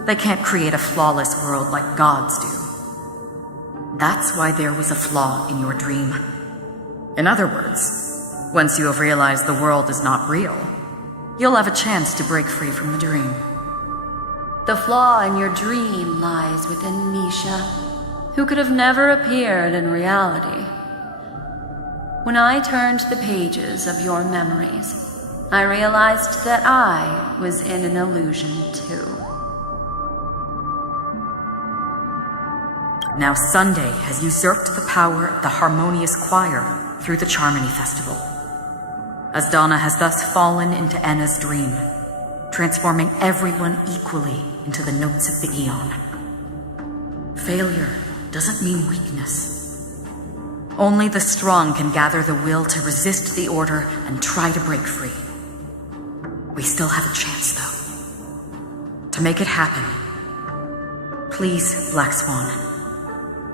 they can't create a flawless world like gods do. That's why there was a flaw in your dream. In other words, once you have realized the world is not real, you'll have a chance to break free from the dream. The flaw in your dream lies within Misha, who could have never appeared in reality. when I turned the pages of your memories, I realized that I was in an illusion too. Now Sunday has usurped the power of the Harmonious Choir through the Charmony Festival, as Donna has thus fallen into Enna's dream, transforming everyone equally into the notes of the Aeon. Failure doesn't mean weakness. Only the strong can gather the will to resist the order and try to break free. We still have a chance, though. To make it happen, please, Black Swan,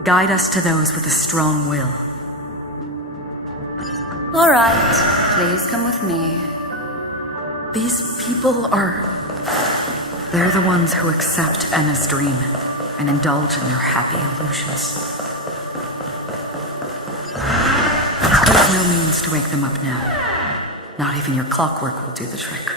guide us to those with a strong will. All right, please come with me. These people are... They're the ones who accept Enna's dream and indulge in their happy illusions. There's no means to wake them up now. Not even your clockwork will do the trick.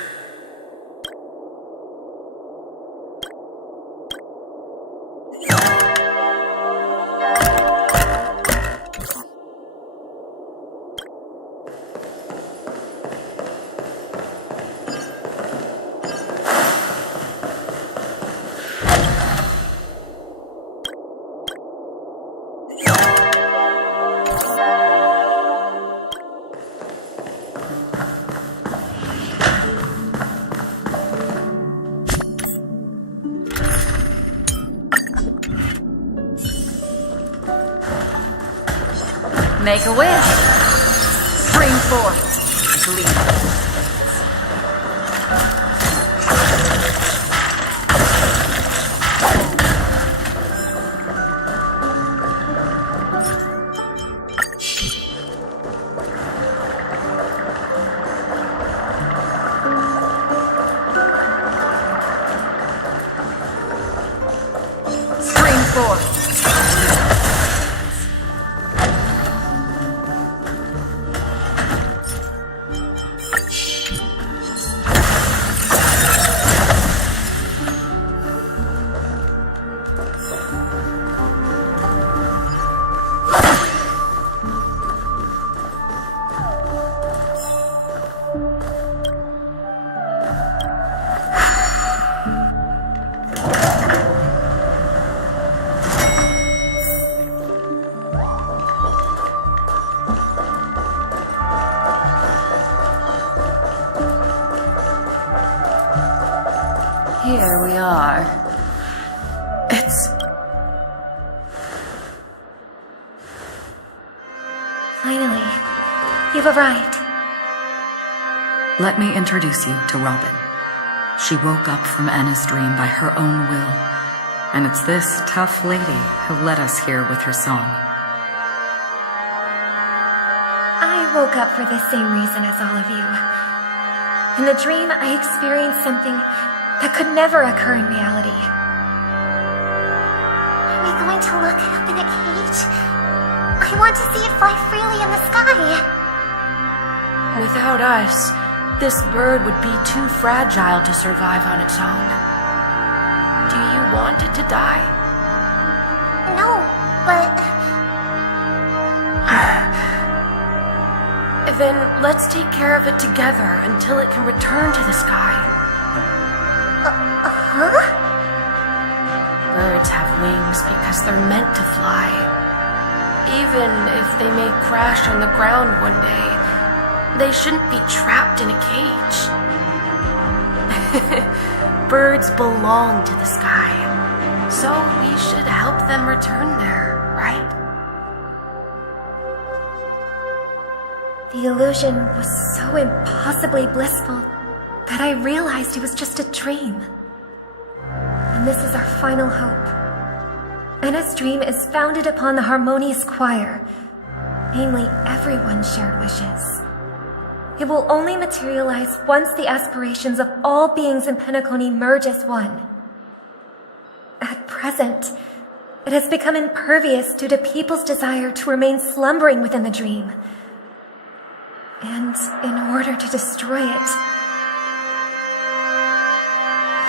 Make a wish. Spring forth, gleam. Spring forth. Here we are. It's... Finally, you've arrived. Let me introduce you to Robin. She woke up from Enna's dream by her own will, and it's this tough lady who led us here with her song. I woke up for the same reason as all of you. In the dream, I experienced something that could never occur in reality. Are we going to lock it up in a cage? I want to see it fly freely in the sky. Without us, this bird would be too fragile to survive on its own. Do you want it to die? No, but... Then let's take care of it together until it can return to the sky. Huh? Birds have wings because they're meant to fly. Even if they may crash on the ground one day, they shouldn't be trapped in a cage. Birds belong to the sky, so we should help them return there, right? The illusion was so impossibly blissful that I realized it was just a dream. And this is our final hope. Enna's dream is founded upon the Harmonious Choir, namely everyone's shared wishes. It will only materialize once the aspirations of all beings in Penacony merge as one. At present, it has become impervious due to people's desire to remain slumbering within the dream. And in order to destroy it,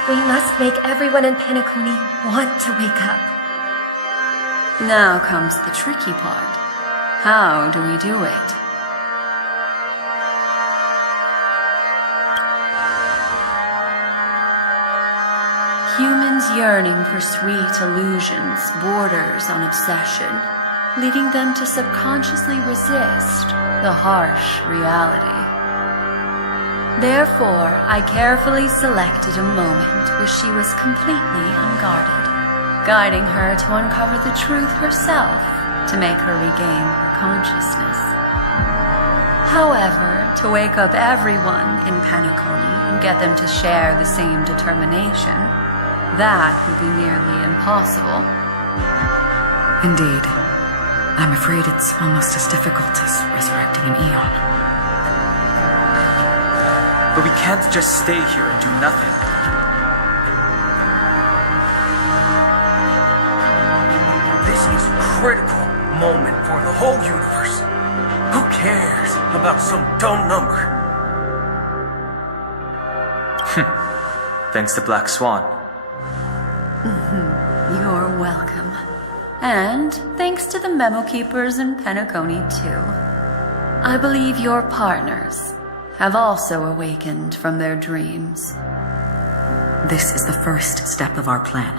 we must make everyone in Penacony want to wake up. Now comes the tricky part. How do we do it? humans' yearning for sweet illusions borders on obsession, leading them to subconsciously resist the harsh reality. Therefore, I carefully selected a moment where she was completely unguarded, guiding her to uncover the truth herself to make her regain her consciousness. However, to wake up everyone in Penacony and get them to share the same determination, that would be nearly impossible. Indeed. I'm afraid it's almost as difficult as resurrecting an Eon. But we can't just stay here and do nothing. This is a critical moment for the whole universe. Who cares about some dumb number? Thanks to Black Swan. You're welcome. And thanks to the Memo Keepers in Penacony, too. I believe your partners have also awakened from their dreams. This is the first step of our plan.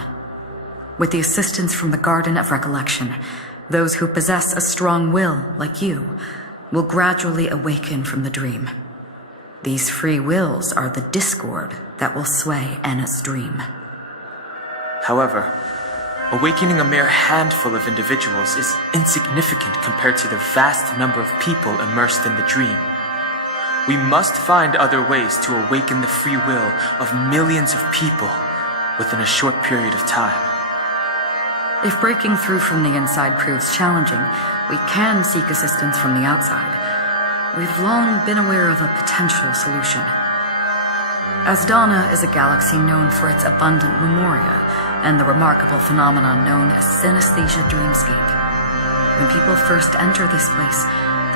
With the assistance from the Garden of Recollection, those who possess a strong will, like you, will gradually awaken from the dream. These free wills are the discord that will sway Anna's dream. However, awakening a mere handful of individuals is insignificant compared to the vast number of people immersed in the dream. We must find other ways to awaken the free will of millions of people within a short period of time. If breaking through from the inside proves challenging, we can seek assistance from the outside. We've long been aware of a potential solution. Asdana is a galaxy known for its abundant memoria and the remarkable phenomenon known as synesthesia dreamscape. When people first enter this place,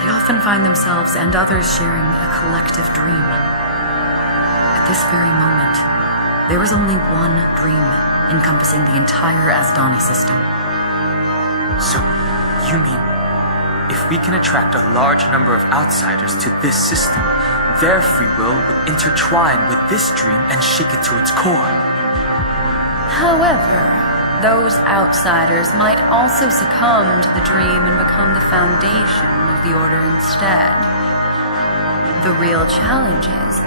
they often find themselves and others sharing a collective dream. At this very moment, there is only one dream encompassing the entire Asdani system. So, you mean, if we can attract a large number of outsiders to this system, their free will would intertwine with this dream and shake it to its core. However, those outsiders might also succumb to the dream and become the foundation of the Order instead. The real challenge is,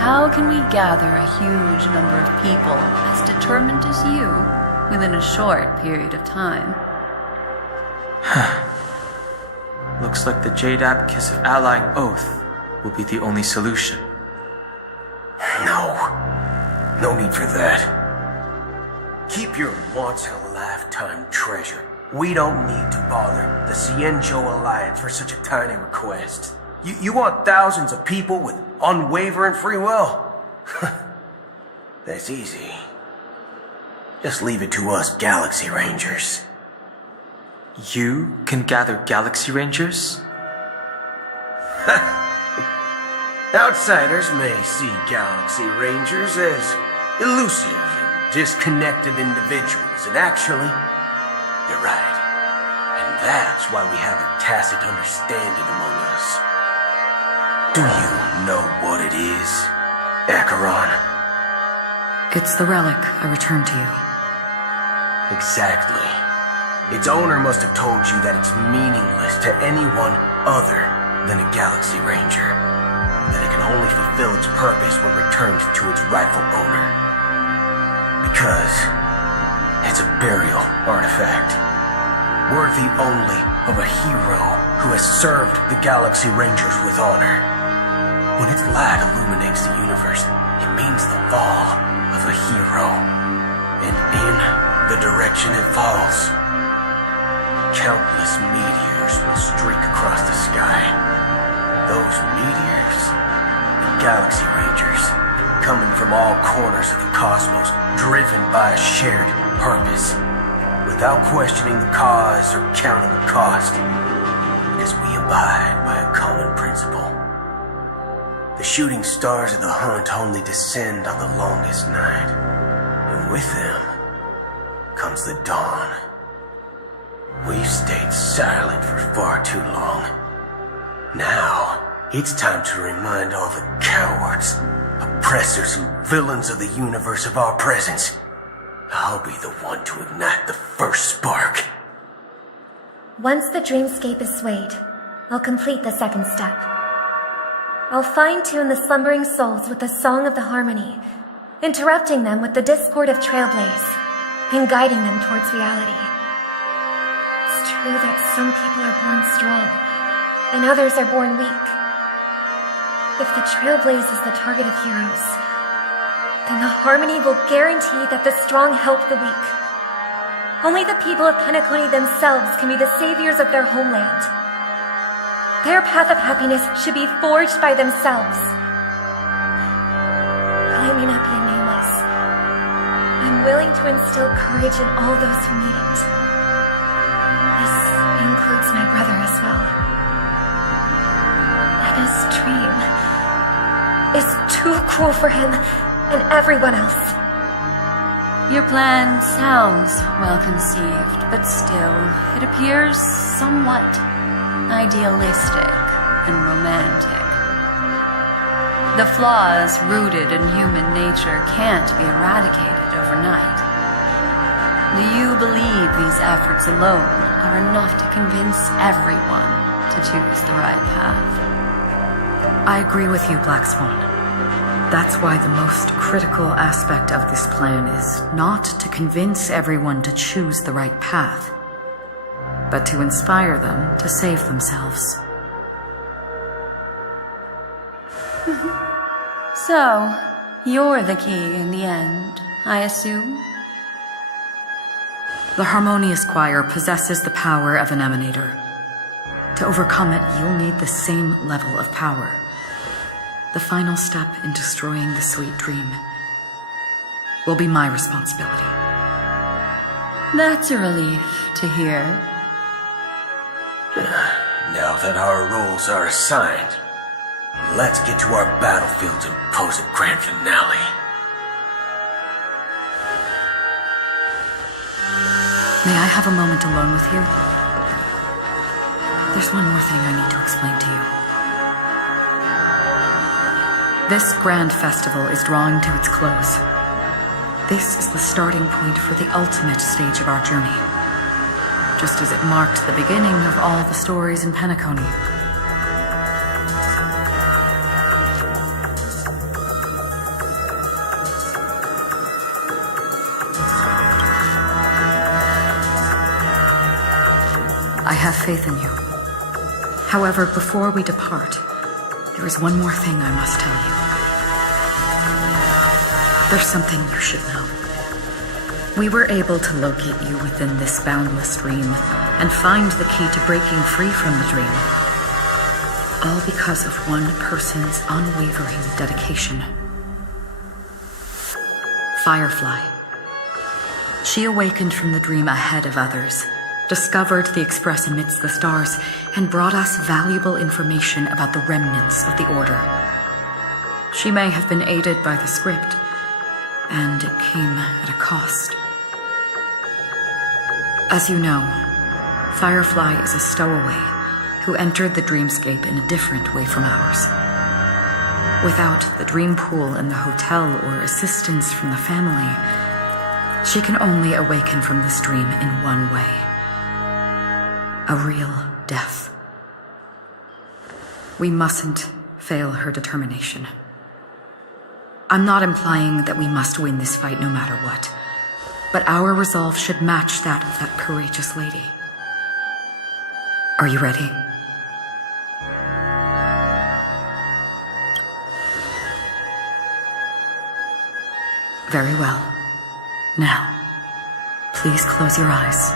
how can we gather a huge number of people as determined as you within a short period of time? Looks like the Jade Kiss of Allying Oath will be the only solution. No need for that. Keep your once-in-a-lifetime treasure. We don't need to bother the Cienjo Alliance for such a tiny request. You want thousands of people with unwavering free will? That's easy. Just leave it to us Galaxy Rangers. You can gather Galaxy Rangers? Outsiders may see Galaxy Rangers as elusive and disconnected individuals, and actually, they're right. And that's why we have a tacit understanding among us. Do you know what it is, Acheron? It's the relic I returned to you. Exactly. Its owner must have told you that it's meaningless to anyone other than a Galaxy Ranger. That it can only fulfill its purpose when returned to its rightful owner. Because it's a burial artifact, worthy only of a hero who has served the Galaxy Rangers with honor. When its light illuminates the universe, it means the fall of a hero. And in the direction it falls, countless meteors will streak across the sky. Those meteors, the Galaxy Rangers, coming from all corners of the cosmos, driven by a shared purpose, without questioning the cause or counting the cost, because we abide by a common principle. The shooting stars of the hunt only descend on the longest night, and with them comes the dawn. We've stayed silent for far too long. Now, it's time to remind all the cowards, oppressors, and villains of the universe of our presence. I'll be the one to ignite the first spark. Once the dreamscape is swayed, I'll complete the second step. I'll fine-tune the slumbering souls with the song of the harmony, interrupting them with the discord of Trailblaze, and guiding them towards reality. It's true that some people are born strong, and others are born weak. If the Trailblaze is the target of heroes, then the harmony will guarantee that the strong help the weak. Only the people of Penacony themselves can be the saviors of their homeland. Their path of happiness should be forged by themselves. While I may not be a nameless, I'm willing to instill courage in all those who need it. This includes my brother as well. Lena's dream is too cruel for him and everyone else. Your plan sounds well conceived, but still, it appears somewhat idealistic and romantic. The flaws rooted in human nature can't be eradicated overnight. Do you believe these efforts alone are enough to convince everyone to choose the right path? I agree with you, Black Swan. That's why the most critical aspect of this plan is not to convince everyone to choose the right path, but to inspire them to save themselves. So, you're the key in the end, I assume? The Harmonious Choir possesses the power of an emanator. To overcome it, you'll need the same level of power. The final step in destroying the sweet dream will be my responsibility. That's a relief to hear. Now that our roles are assigned, let's get to our battlefields and pose a grand finale. May I have a moment alone with you? There's one more thing I need to explain to you. This grand festival is drawing to its close. This is the starting point for the ultimate stage of our journey, just as it marked the beginning of all the stories in Penacony. I have faith in you. However, before we depart, there is one more thing I must tell you. There's something you should know. We were able to locate you within this boundless dream and find the key to breaking free from the dream. All because of one person's unwavering dedication. Firefly. She awakened from the dream ahead of others, discovered the Express amidst the stars, and brought us valuable information about the remnants of the Order. She may have been aided by the script, and it came at a cost. As you know, Firefly is a stowaway who entered the dreamscape in a different way from ours. Without the dream pool in the hotel or assistance from the family, she can only awaken from this dream in one way. A real death. We mustn't fail her determination. I'm not implying that we must win this fight no matter what, but our resolve should match that of that courageous lady. Are you ready? Very well. Now, please close your eyes.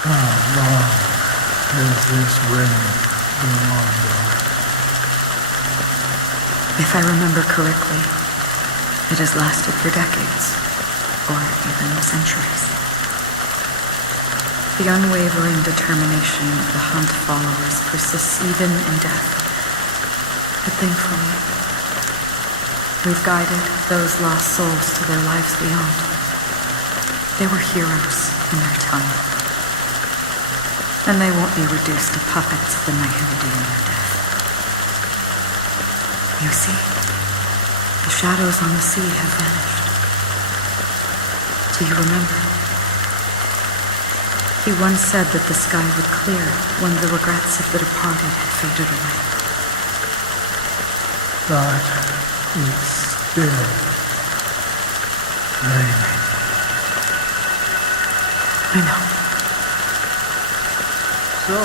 How long has this reign been on, Lord? If I remember correctly, it has lasted for decades, or even centuries. The unwavering determination of the Hunt followers persists even in death. But thankfully, we've guided those lost souls to their lives beyond. They were heroes in their time. And they won't be reduced to puppets of the Nihility in their death. You see, the shadows on the sea have vanished. Do you remember? He once said that the sky would clear when the regrets of the departed had faded away. But it's still raining. I know. So,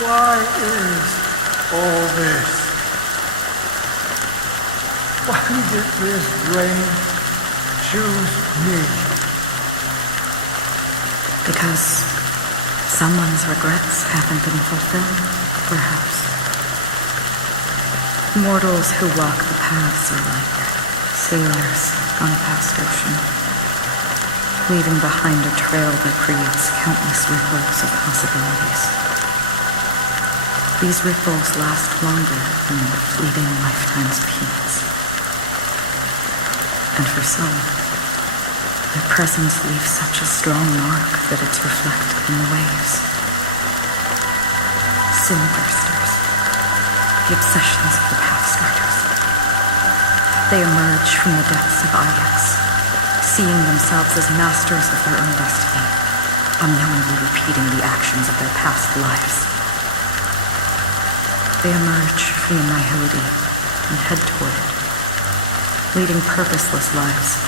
why is all this? Why did this rain choose me? Because someone's regrets haven't been fulfilled, perhaps. Mortals who walk the paths are like sailors on a past ocean, leaving behind a trail that creates countless ripples of possibilities. These ripples last longer than the fleeting lifetime's peaks. And for some, their presence leaves such a strong mark that it's reflected in the waves. Sin-thirsters, the obsessions of the path-starters. They emerge from the depths of Ix, seeing themselves as masters of their own destiny, unknowingly repeating the actions of their past lives. They emerge from the Nihility and head toward it, leading purposeless lives.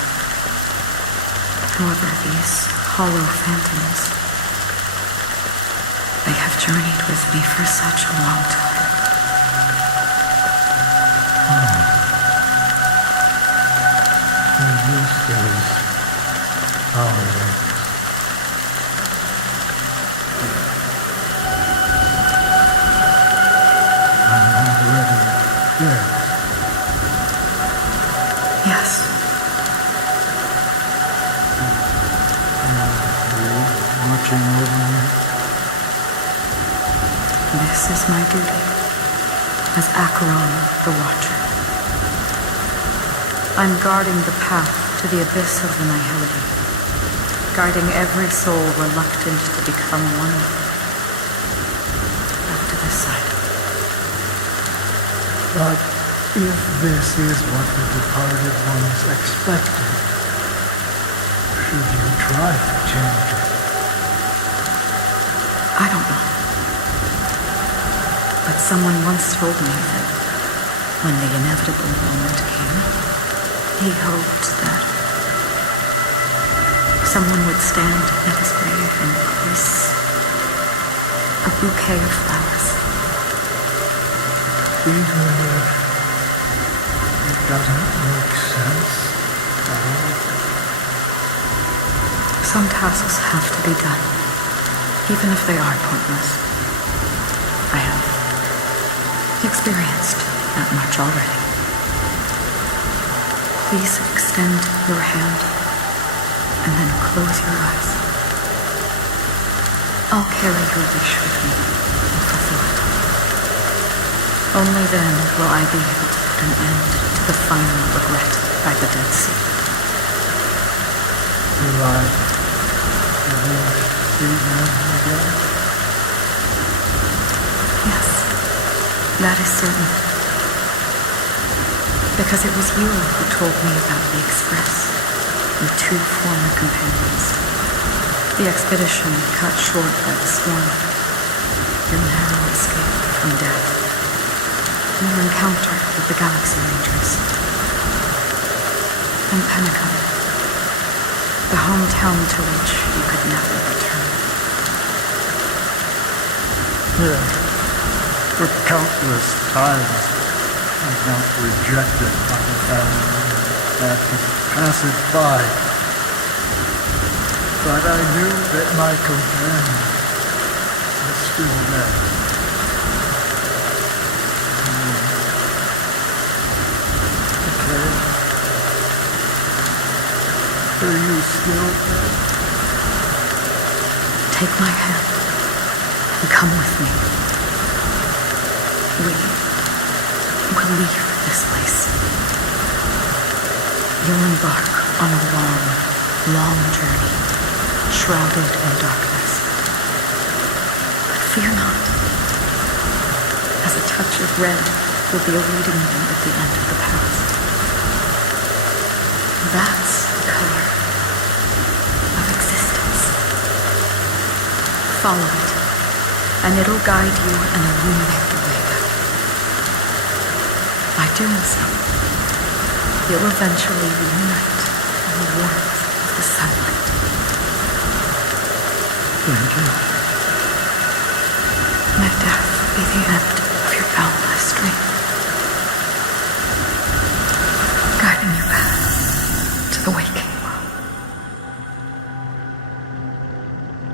However, these hollow phantoms, they have journeyed with me for such a long time. This is our race. I'm already dead. Yes. Watching over me. This is my duty as Acheron the Watcher. I'm guarding the path to the abyss of the Nihility, guiding every soul reluctant to become one with it. Left to this side. But if this is what the departed ones expected, should you try to change it? I don't know. But someone once told me that when the inevitable moment came, he hoped that someone would stand at his grave and place a bouquet of flowers. Even if it doesn't make sense at all. Some tasks have to be done, even if they are pointless. I have experienced that much already. Please extend your hand and then close your eyes. I'll carry your wish with me and fulfill it. Only then will I be able to put an end to the final regret by the Dead Sea. Will I ever see them again? Yes, that is certain. Because it was you who told me about the Express, your two former companions. The expedition cut short by the storm, your narrow escape from death, and your encounter with the Galaxy Rangers. And Penacon, the hometown to which you could never return. Yeah, for countless times I felt rejected by the family and had to pass it by. but I knew that my companion was still there. Okay. Are you still there? Take my hand and come with me. We will leave this place. You'll embark on a long, long journey, shrouded in darkness. But fear not, as a touch of red will be awaiting you at the end of the path. That's the color of existence. Follow it, and it'll guide you and illuminate the way. By doing so, you'll eventually reunite in the warmth of the sunlight. Thank you. May death be the end of your boundless dream, guiding you back to the waking world.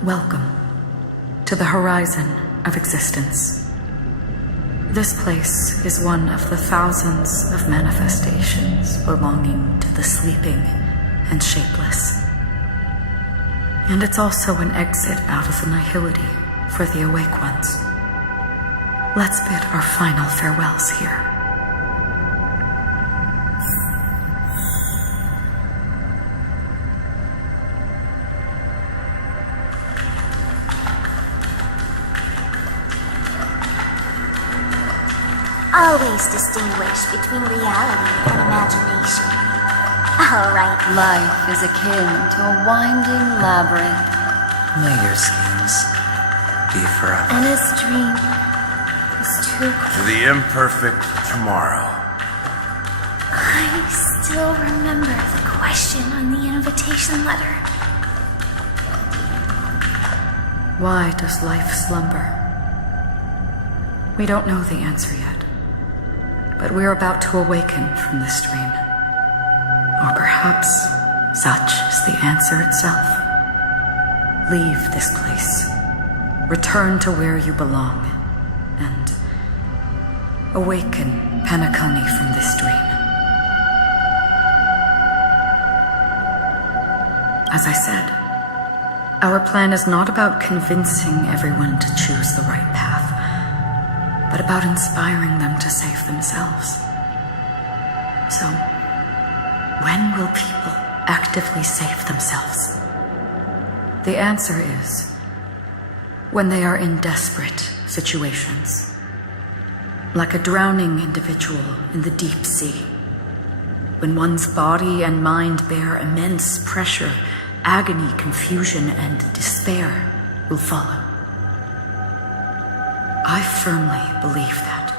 Welcome to the horizon of existence. This place is one of the thousands of manifestations belonging to the sleeping and shapeless. And it's also an exit out of the nihility for the awake ones. Let's bid our final farewells here. Always distinguish between reality and imagination. All right. Life is akin to a winding labyrinth. May your schemes be forever. And his dream was too To the imperfect tomorrow. I still remember the question on the invitation letter. Why does life slumber? We don't know the answer yet, but we're about to awaken from this dream. Or perhaps such is the answer itself. Leave this place, return to where you belong, and awaken Penacony from this dream. As I said, our plan is not about convincing everyone to choose the right path, but about inspiring them to save themselves. So, when will people actively save themselves? The answer is when they are in desperate situations. Like a drowning individual in the deep sea. When one's body and mind bear immense pressure, agony, confusion, and despair will follow. I firmly believe that.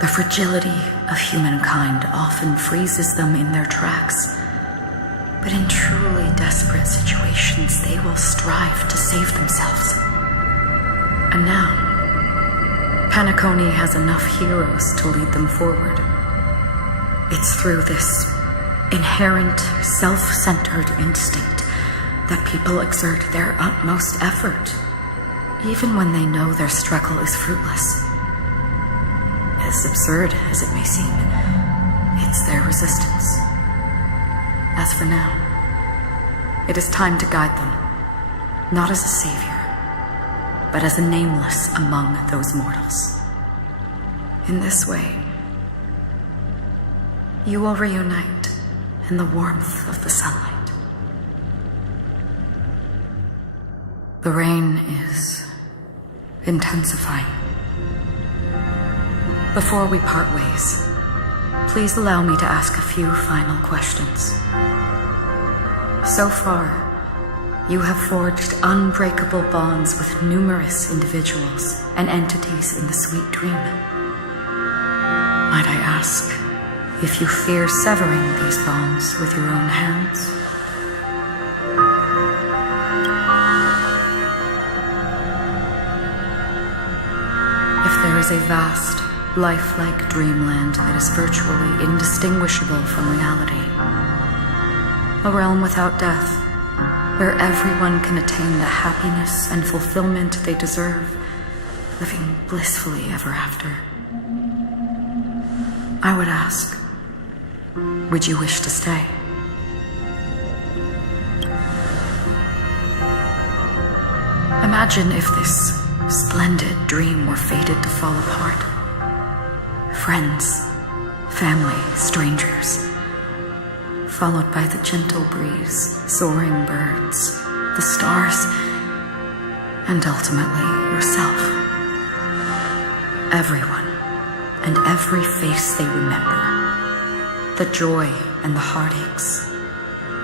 The fragility of humankind often freezes them in their tracks. But in truly desperate situations, they will strive to save themselves. And now, Penacony has enough heroes to lead them forward. It's through this inherent, self-centered instinct that people exert their utmost effort, even when they know their struggle is fruitless. As absurd as it may seem, it's their resistance. As for now, it is time to guide them, not as a savior, but as a nameless among those mortals. In this way, you will reunite in the warmth of the sunlight. The rain is intensifying. Before we part ways, please allow me to ask a few final questions. So far, you have forged unbreakable bonds with numerous individuals and entities in the sweet dream. Might I ask if you fear severing these bonds with your own hands? If there is a vast, lifelike dreamland that is virtually indistinguishable from reality, a realm without death, where everyone can attain the happiness and fulfillment they deserve, living blissfully ever after. I would ask, would you wish to stay? Imagine if this splendid dream were fated to fall apart. Friends, family, strangers, followed by the gentle breeze, soaring birds, the stars, and ultimately yourself. Everyone and every face they remember, the joy and the heartaches,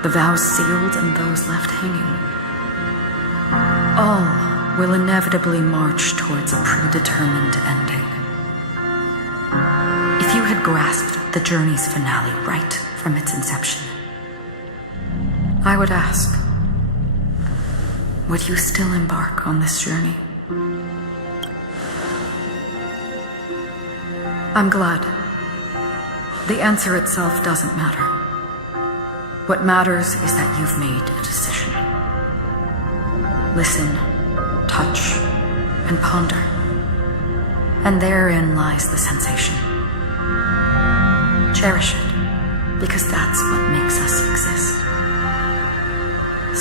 the vows sealed and those left hanging, all will inevitably march towards a predetermined ending. If you had grasped the journey's finale right from its inception, I would ask, would you still embark on this journey? I'm glad. The answer itself doesn't matter. What matters is that you've made a decision. Listen, touch, and ponder. And therein lies the sensation. Cherish it, because that's what makes us exist.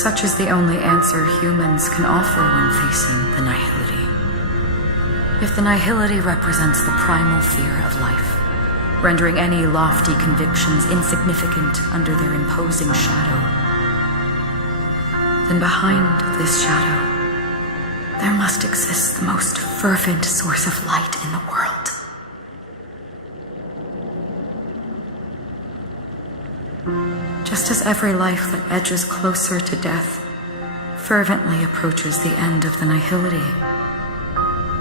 Such is the only answer humans can offer when facing the nihility. If the nihility represents the primal fear of life, rendering any lofty convictions insignificant under their imposing shadow, then behind this shadow, there must exist the most fervent source of light in the world. Just as every life that edges closer to death fervently approaches the end of the nihility,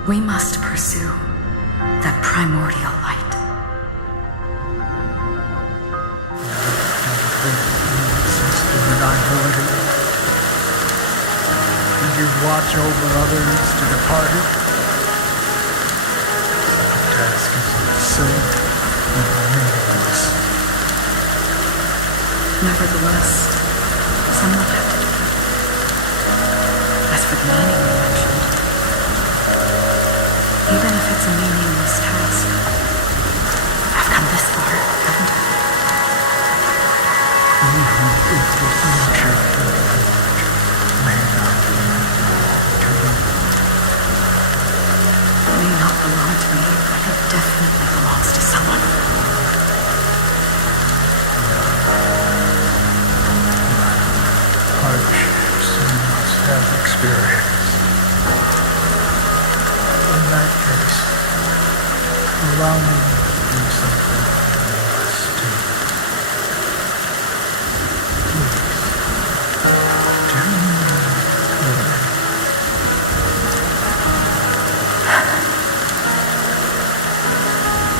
we must pursue that primordial light. And you watch over others to depart it. The task is absurd and meaningless. Nevertheless, some will have to do it. As for the meaning you mentioned, even if it's a meaningless task, I've come this far, haven't I? We hope if the future may not belong to you. It may not belong to me, but it definitely belongs to someone. Hardships you must have experienced. In that case, allow me to do something else too. Please, do me good.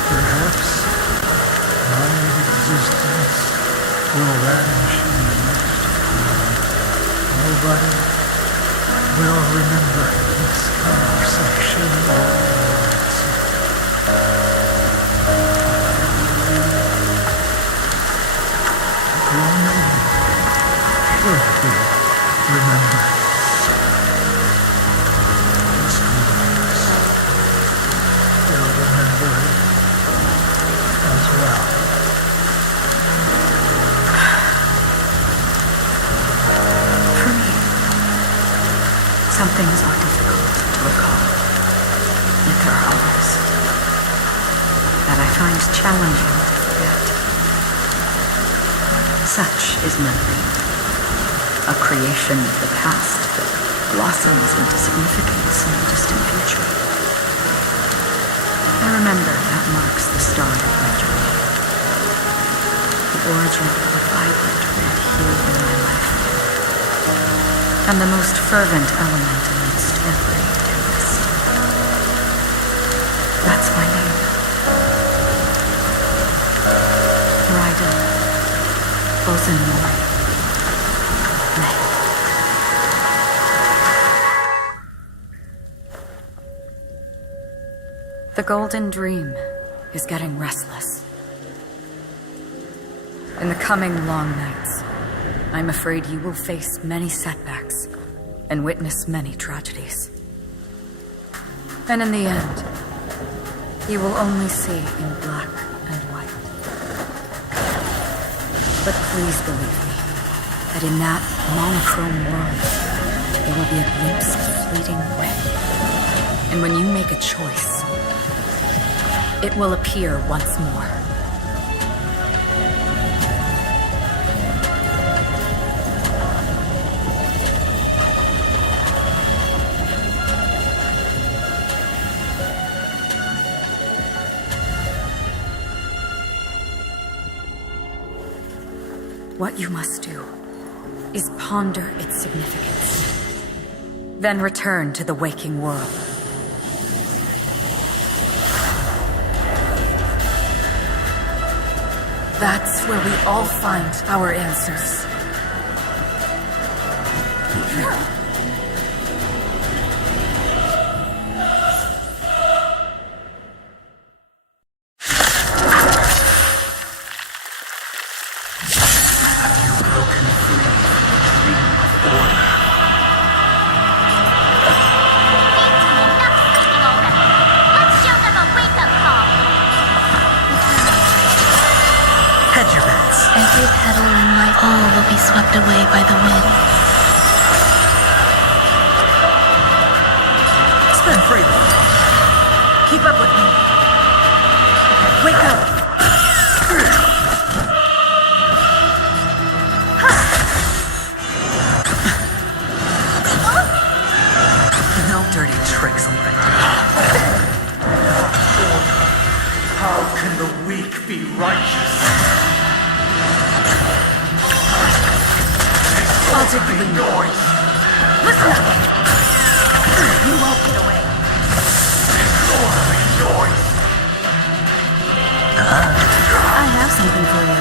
Perhaps my existence will vanish in the next moment. Nobody will remember this conversation or words. Your name should be remembered. This universe will remember it as well. For me, some things are difficult to recall, yet there are others that I find challenging to forget. Such is memory, a creation of the past that blossoms into significance in the distant future. I remember that marks the start of my journey, the origin of a vibrant red hue in my life, and the most fervent element amidst every tempest. That's my name. Raiden Ozenmori. The Golden Dream is getting restless. In the coming long nights, I'm afraid you will face many setbacks and witness many tragedies. And in the end, you will only see in black and white. But please believe me, that in that monochrome world, there will be a glimpse of fleeting red. And when you make a choice, it will appear once more. What you must do is ponder its significance, then return to the waking world. That's where we all find our answers. All will be swept away by the wind. Spin freely. Keep up with me. Wake up. No dirty tricks, alright. How can the weak be righteous? I'll take the lead. Listen up! You won't get away. I have something for you.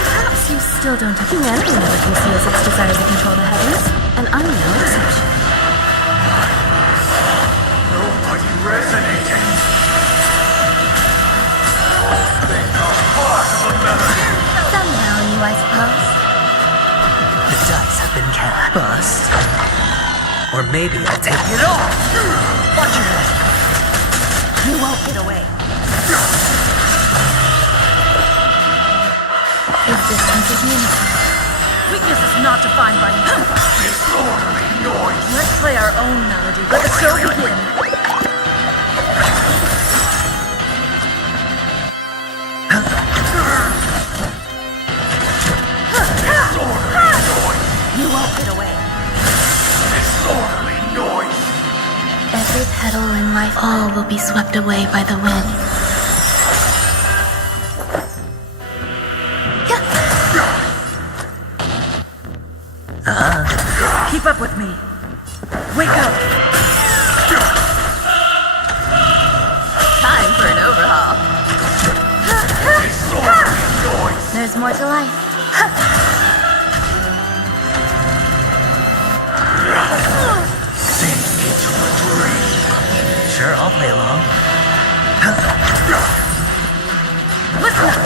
Perhaps you still don't think humanity never conceals its desire to control the heavens, and I know exception. Nobody resonating. Some value, I suppose. The dice have been cast. Bust. Or maybe I'll take it all. Watch your head. You won't get away. Resistance is meaningful. Weakness is not defined by Disorderly noise. Let's play our own melody. Let the show begin. You won't get away. Disorderly noise. Every petal in life, all will be swept away by the wind. Keep up with me. Wake up. Time for an overhaul. There's more to life. Sure, I'll play along. Listen up.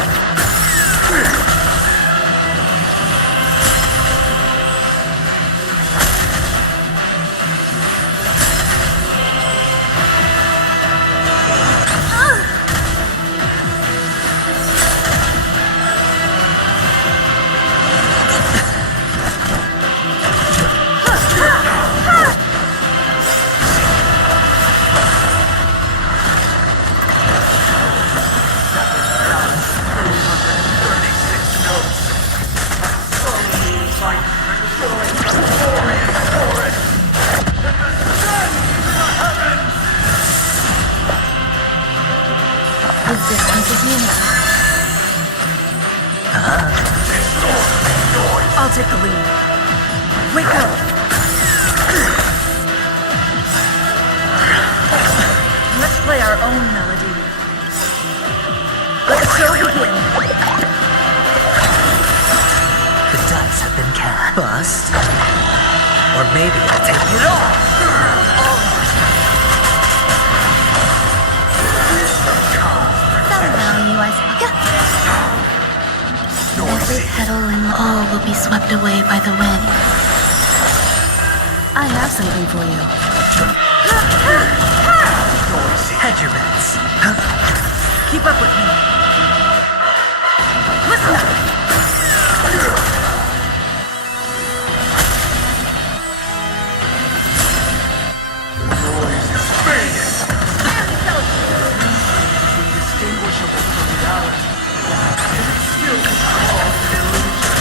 Resistance is meaningful. I'll take the lead. Wake up. Let's play our own melody. Let the show begin. The dice have been cast. Bust. Or maybe I'll take it all. and all will be swept away by the wind. I have something for you. Hedge your bets. Keep up with me. Listen up. Indistinguishable from reality. And it's still called an illusion.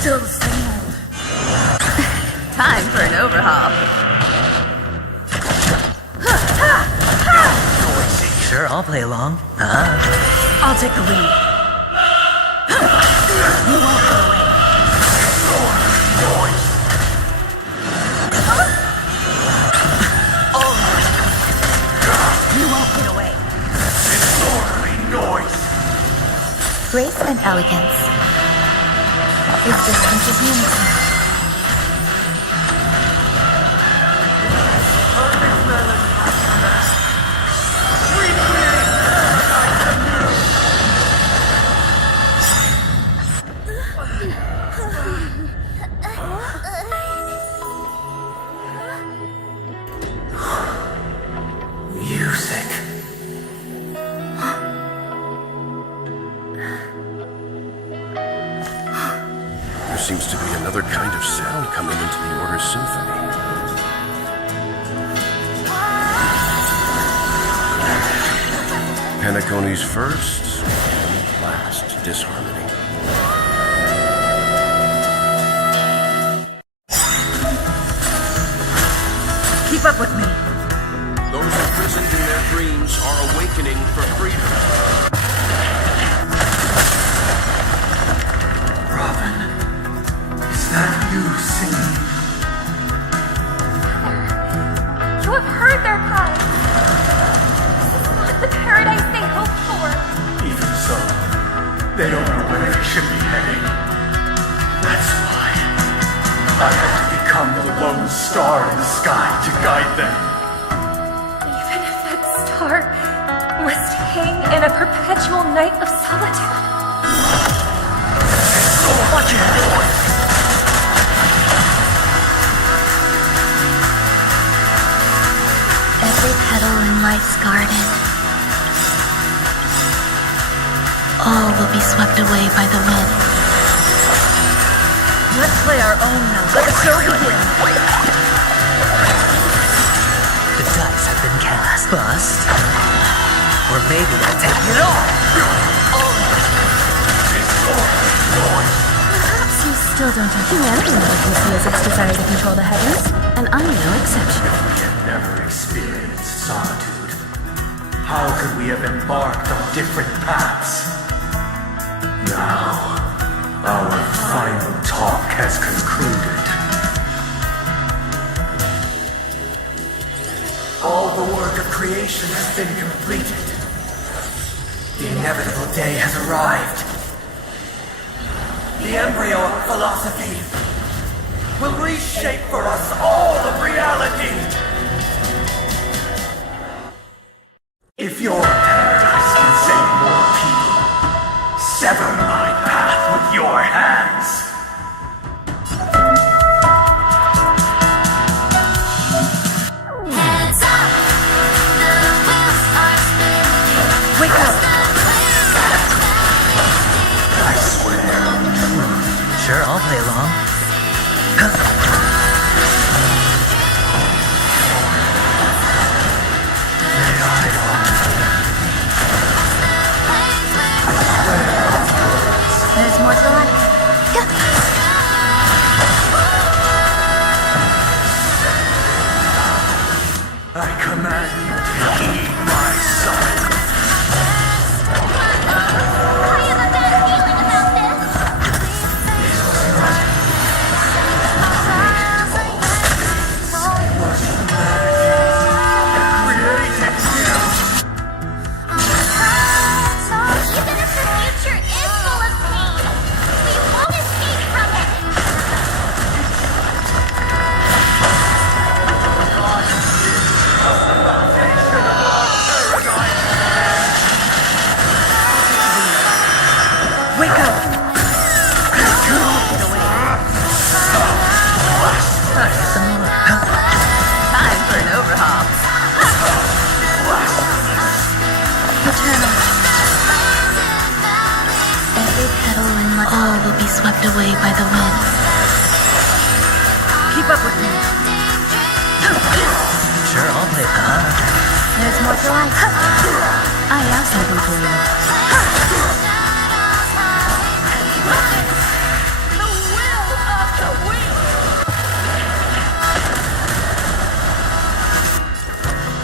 Still the same old. Time for an overhaul. Sure, I'll play along. I'll take the lead. You won't go away. You won't get away. Disorderly noise. Grace and elegance is distant as unison. Perfect melody. Music. There seems to be another kind of sound coming into the Order's symphony. Penacony's first and last disharmony. Keep up with me. Those imprisoned in their dreams are awakening for freedom. Robin, is that you singing? You have heard their cries. This is not the paradise they hoped for. Even so, they don't know where they should be heading. That's why I had to become the lone star in the sky to guide them. Even if that star must hang in a perpetual night of solitude. Watch your head. Every petal in life's garden, all will be swept away by the wind. Let's play our own now. Let the show begin. The dice have been cast. Bust. Or maybe they're taking it all. Perhaps you still don't have humanity that can see as its desire to control the heavens, and I'm no exception. We have never experienced solitude. How could we have embarked on different paths? Now, our final talk has concluded. All the work of creation has been completed. The inevitable day has arrived. The embryo of philosophy will reshape for us all of reality. If your paradise can save more people, sever my path with your hands. Heads up, the wheels are spinning. Wake up. I swear. Sure, I'll play along. There's more to life. I command you to heed my son. I have a bad feeling about this. Eternal. Every petal in my all will be swept away by the wind. Keep up with me. Sure, I'll play that. There's more to life. I have something for you.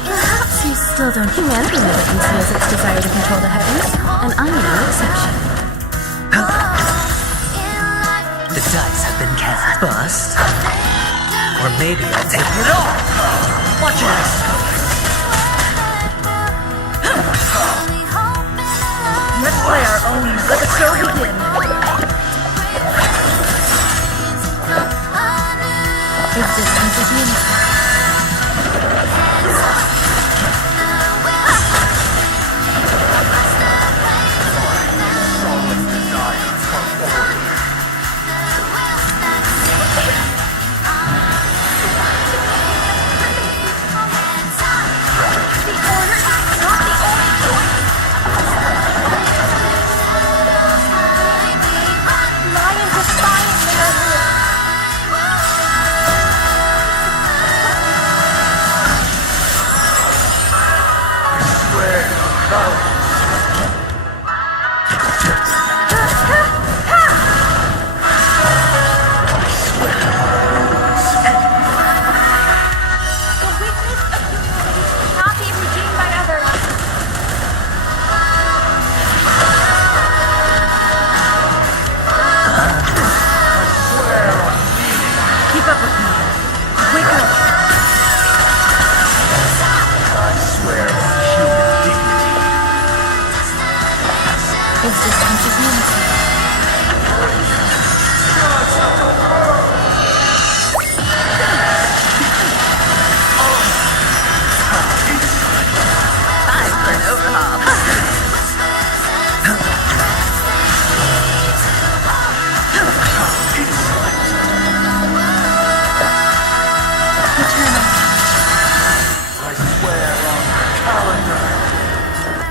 Perhaps you still don't humanity never conceals its desire to control the heavens, and I'm no exception. The dice have been cast. Bust. Or maybe I'll take it all. Watch this. Let's play our own. Let the show begin. If distance is meaningful.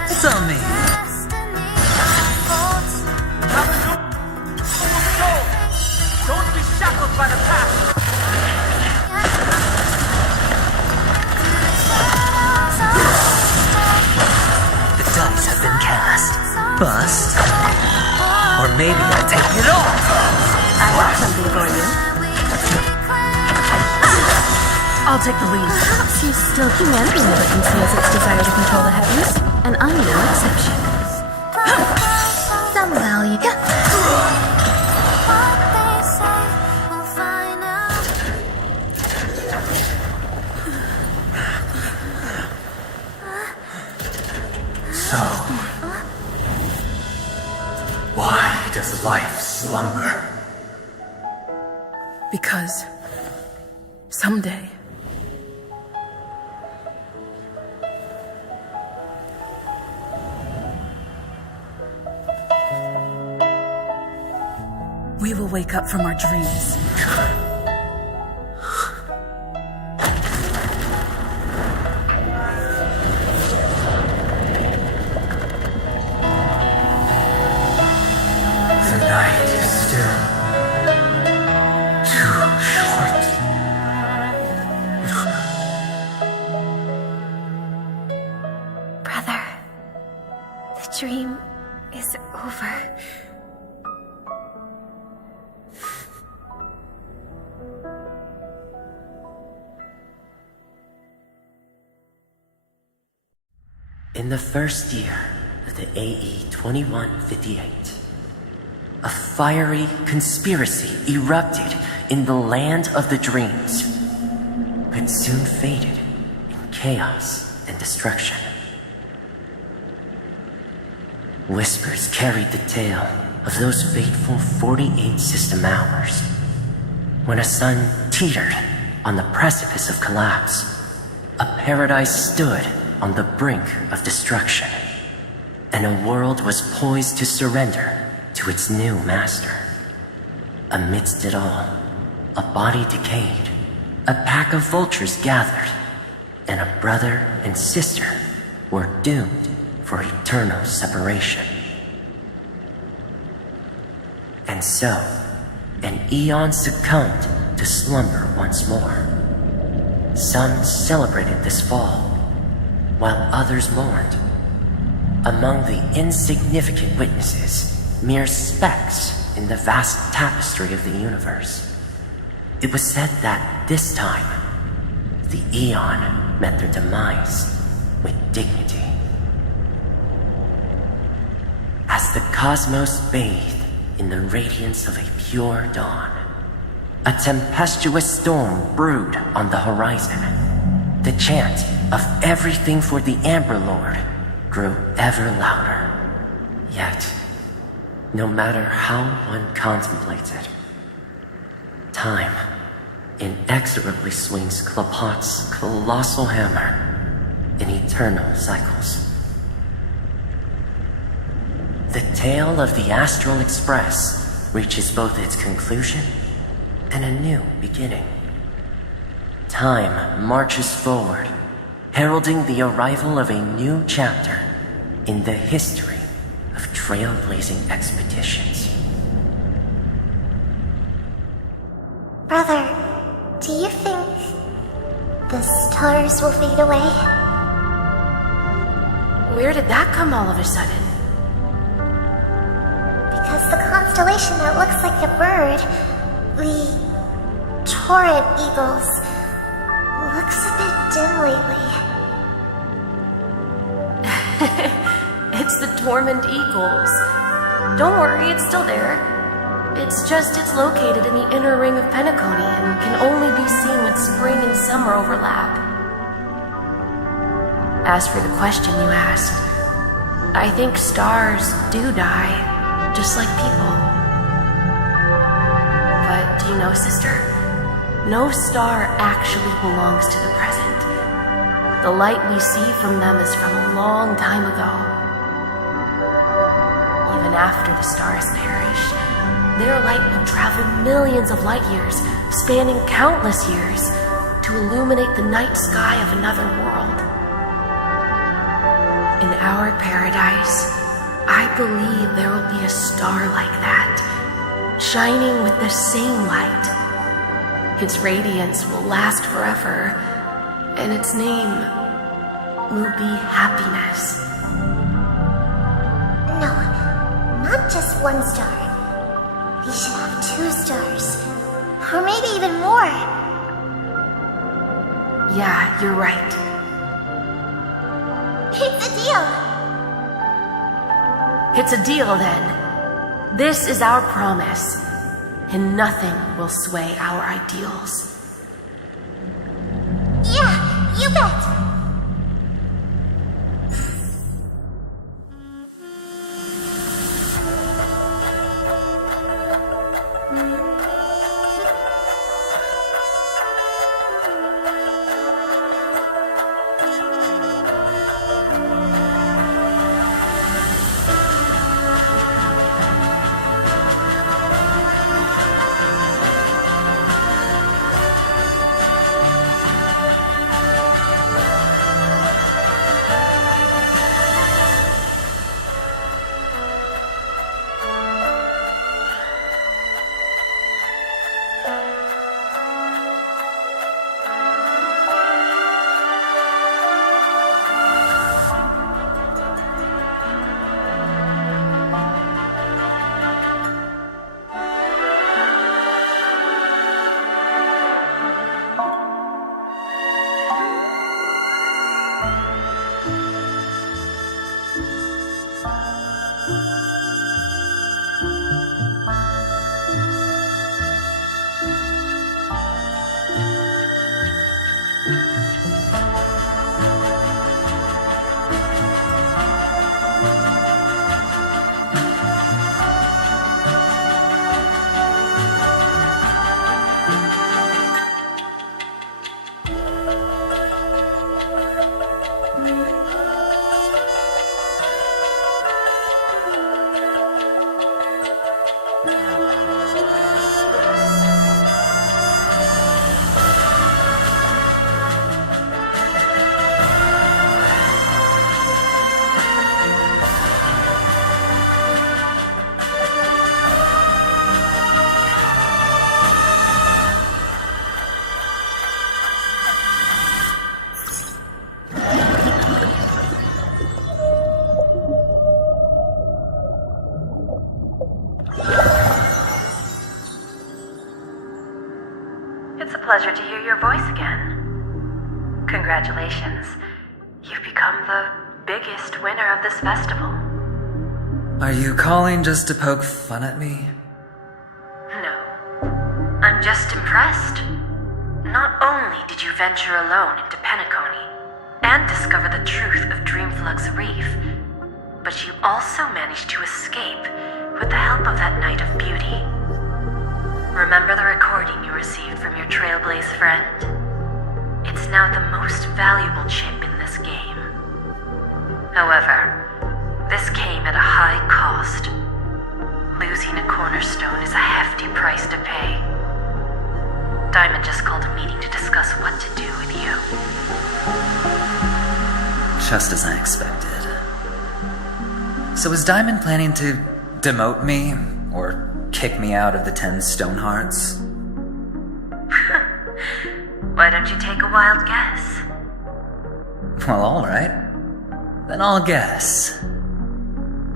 It's on me. Don't be shackled by the past. The dice have been cast. Bust. Or maybe I'll take it all. I have something for you. I'll take the lead. Perhaps you still humanity never conceals its desire to control the heavens, and I'm no exception. Some value. So, why does life slumber? Because someday we will wake up from our dreams. The night is still too short. Brother, the dream is over. In the first year of the AE 2158, a fiery conspiracy erupted in the land of the dreams, but soon faded in chaos and destruction. Whispers carried the tale of those fateful 48 system hours, when a sun teetered on the precipice of collapse. A paradise stood on the brink of destruction, and a world was poised to surrender to its new master. Amidst it all, a body decayed, a pack of vultures gathered, and a brother and sister were doomed for eternal separation. And so, an eon succumbed to slumber once more. Some celebrated this fall, while others mourned. Among the insignificant witnesses, mere specks in the vast tapestry of the universe, it was said that this time, the Eon met their demise with dignity. As the cosmos bathed in the radiance of a pure dawn, a tempestuous storm brewed on the horizon. The chant of everything for the Amber Lord grew ever louder. Yet, no matter how one contemplates it, time inexorably swings Klapot's colossal hammer in eternal cycles. The tale of the Astral Express reaches both its conclusion and a new beginning. Time marches forward, heralding the arrival of a new chapter in the history of trailblazing expeditions. Brother, do you think the stars will fade away? Where did that come all of a sudden? Because the constellation that looks like a bird, the Torrid Eagles, looks a bit dim lately. It's the Torment Eagles. Don't worry, it's still there. It's just it's located in the inner ring of Penacony and can only be seen when spring and summer overlap. As for the question you asked, I think stars do die, just like people. But do you know, sister? No star actually belongs to the present. The light we see from them is from a long time ago. Even after the stars perish, their light will travel millions of light years, spanning countless years, to illuminate the night sky of another world. In our paradise, I believe there will be a star like that, shining with the same light. Its radiance will last forever, and its name will be happiness. No, not just one star. We should have 2 stars, or maybe even more. Yeah, you're right. It's a deal. It's a deal then. This is our promise, and nothing will sway our ideals. Yeah, you bet. pleasure to hear your voice again. Congratulations. You've become the biggest winner of this festival. Are you calling just to poke fun at me? No. I'm just impressed. Not only did you venture alone into Penacony and discover the truth of Dreamflux Reef, but you also managed to escape with the help of that Knight of Beauty. Remember the recording you received from your Trailblaze friend? It's now the most valuable chip in this game. However, this came at a high cost. Losing a cornerstone is a hefty price to pay. Diamond just called a meeting to discuss what to do with you. Just as I expected. So is Diamond planning to demote me or kick me out of the 10 Stonehearts? Why don't you take a wild guess? Well, alright. Then I'll guess.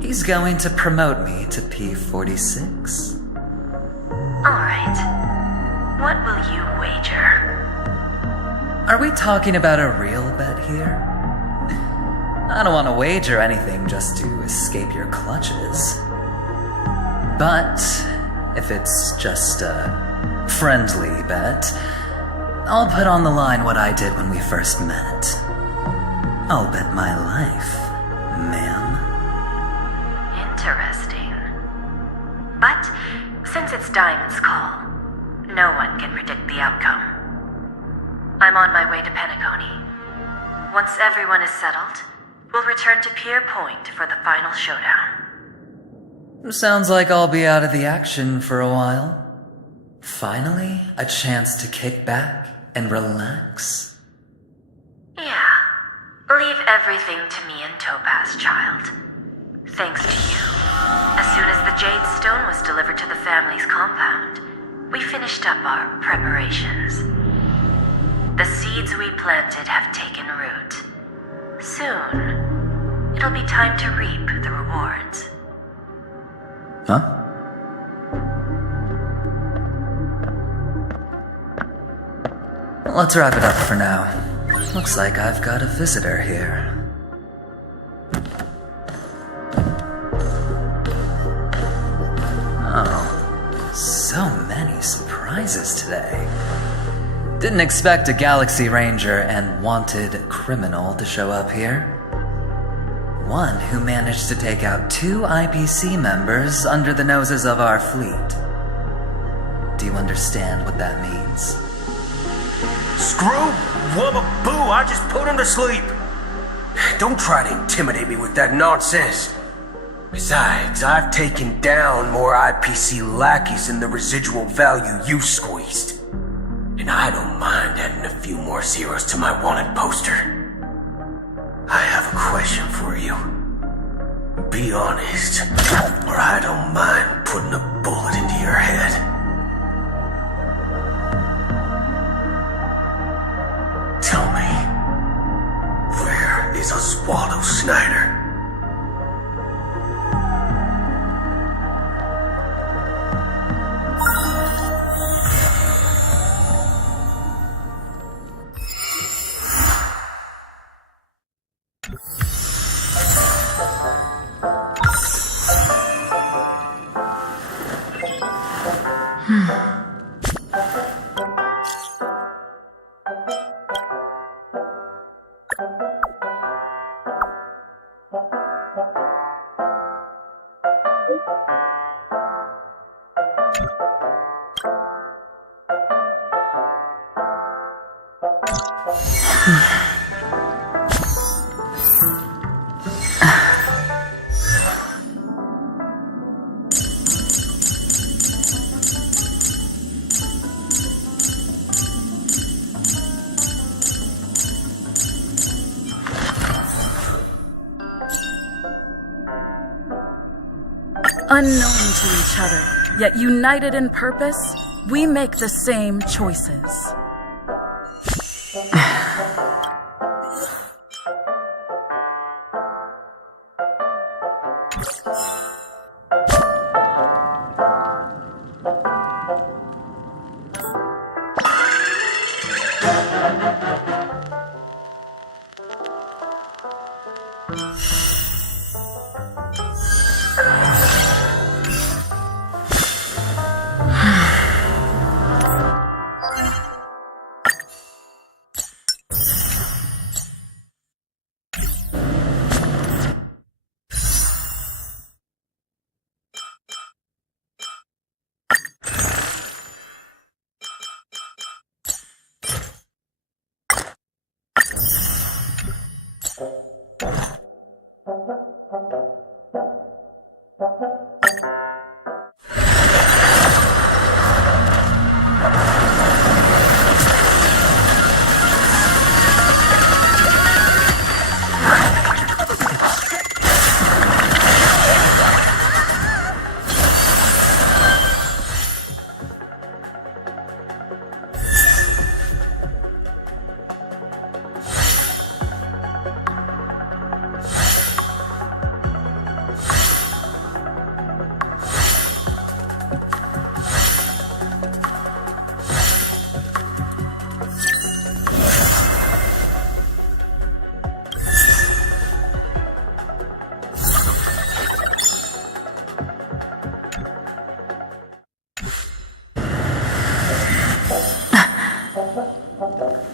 He's going to promote me to P46. Alright. What will you wager? Are we talking about a real bet here? I don't want to wager anything just to escape your clutches. But if it's just a friendly bet, I'll put on the line what I did when we first met. I'll bet my life, ma'am. Interesting. But since it's Diamond's call, no one can predict the outcome. I'm on my way to Penacony. Once everyone is settled, we'll return to Pier Point for the final showdown. Sounds like I'll be out of the action for a while. Finally, a chance to kick back and relax. Yeah. Leave everything to me and Topaz, child. Thanks to you. As soon as the Jade Stone was delivered to the family's compound, we finished up our preparations. The seeds we planted have taken root. Soon, it'll be time to reap the rewards. Huh? Let's wrap it up for now. Looks like I've got a visitor here. Oh, so many surprises today. Didn't expect a Galaxy Ranger and wanted criminal to show up here. One who managed to take out 2 IPC members under the noses of our fleet. Do you understand what that means? Screw Wubba Boo, I just put him to sleep. Don't try to intimidate me with that nonsense. Besides, I've taken down more IPC lackeys than the residual value you squeezed. And I don't mind adding a few more zeros to my wanted poster. I have a question for you. Be honest, or I don't mind putting a bullet into your head. Tell me, where is Oswaldo Snyder? Unknown to each other, yet united in purpose, we make the same choices. Oh.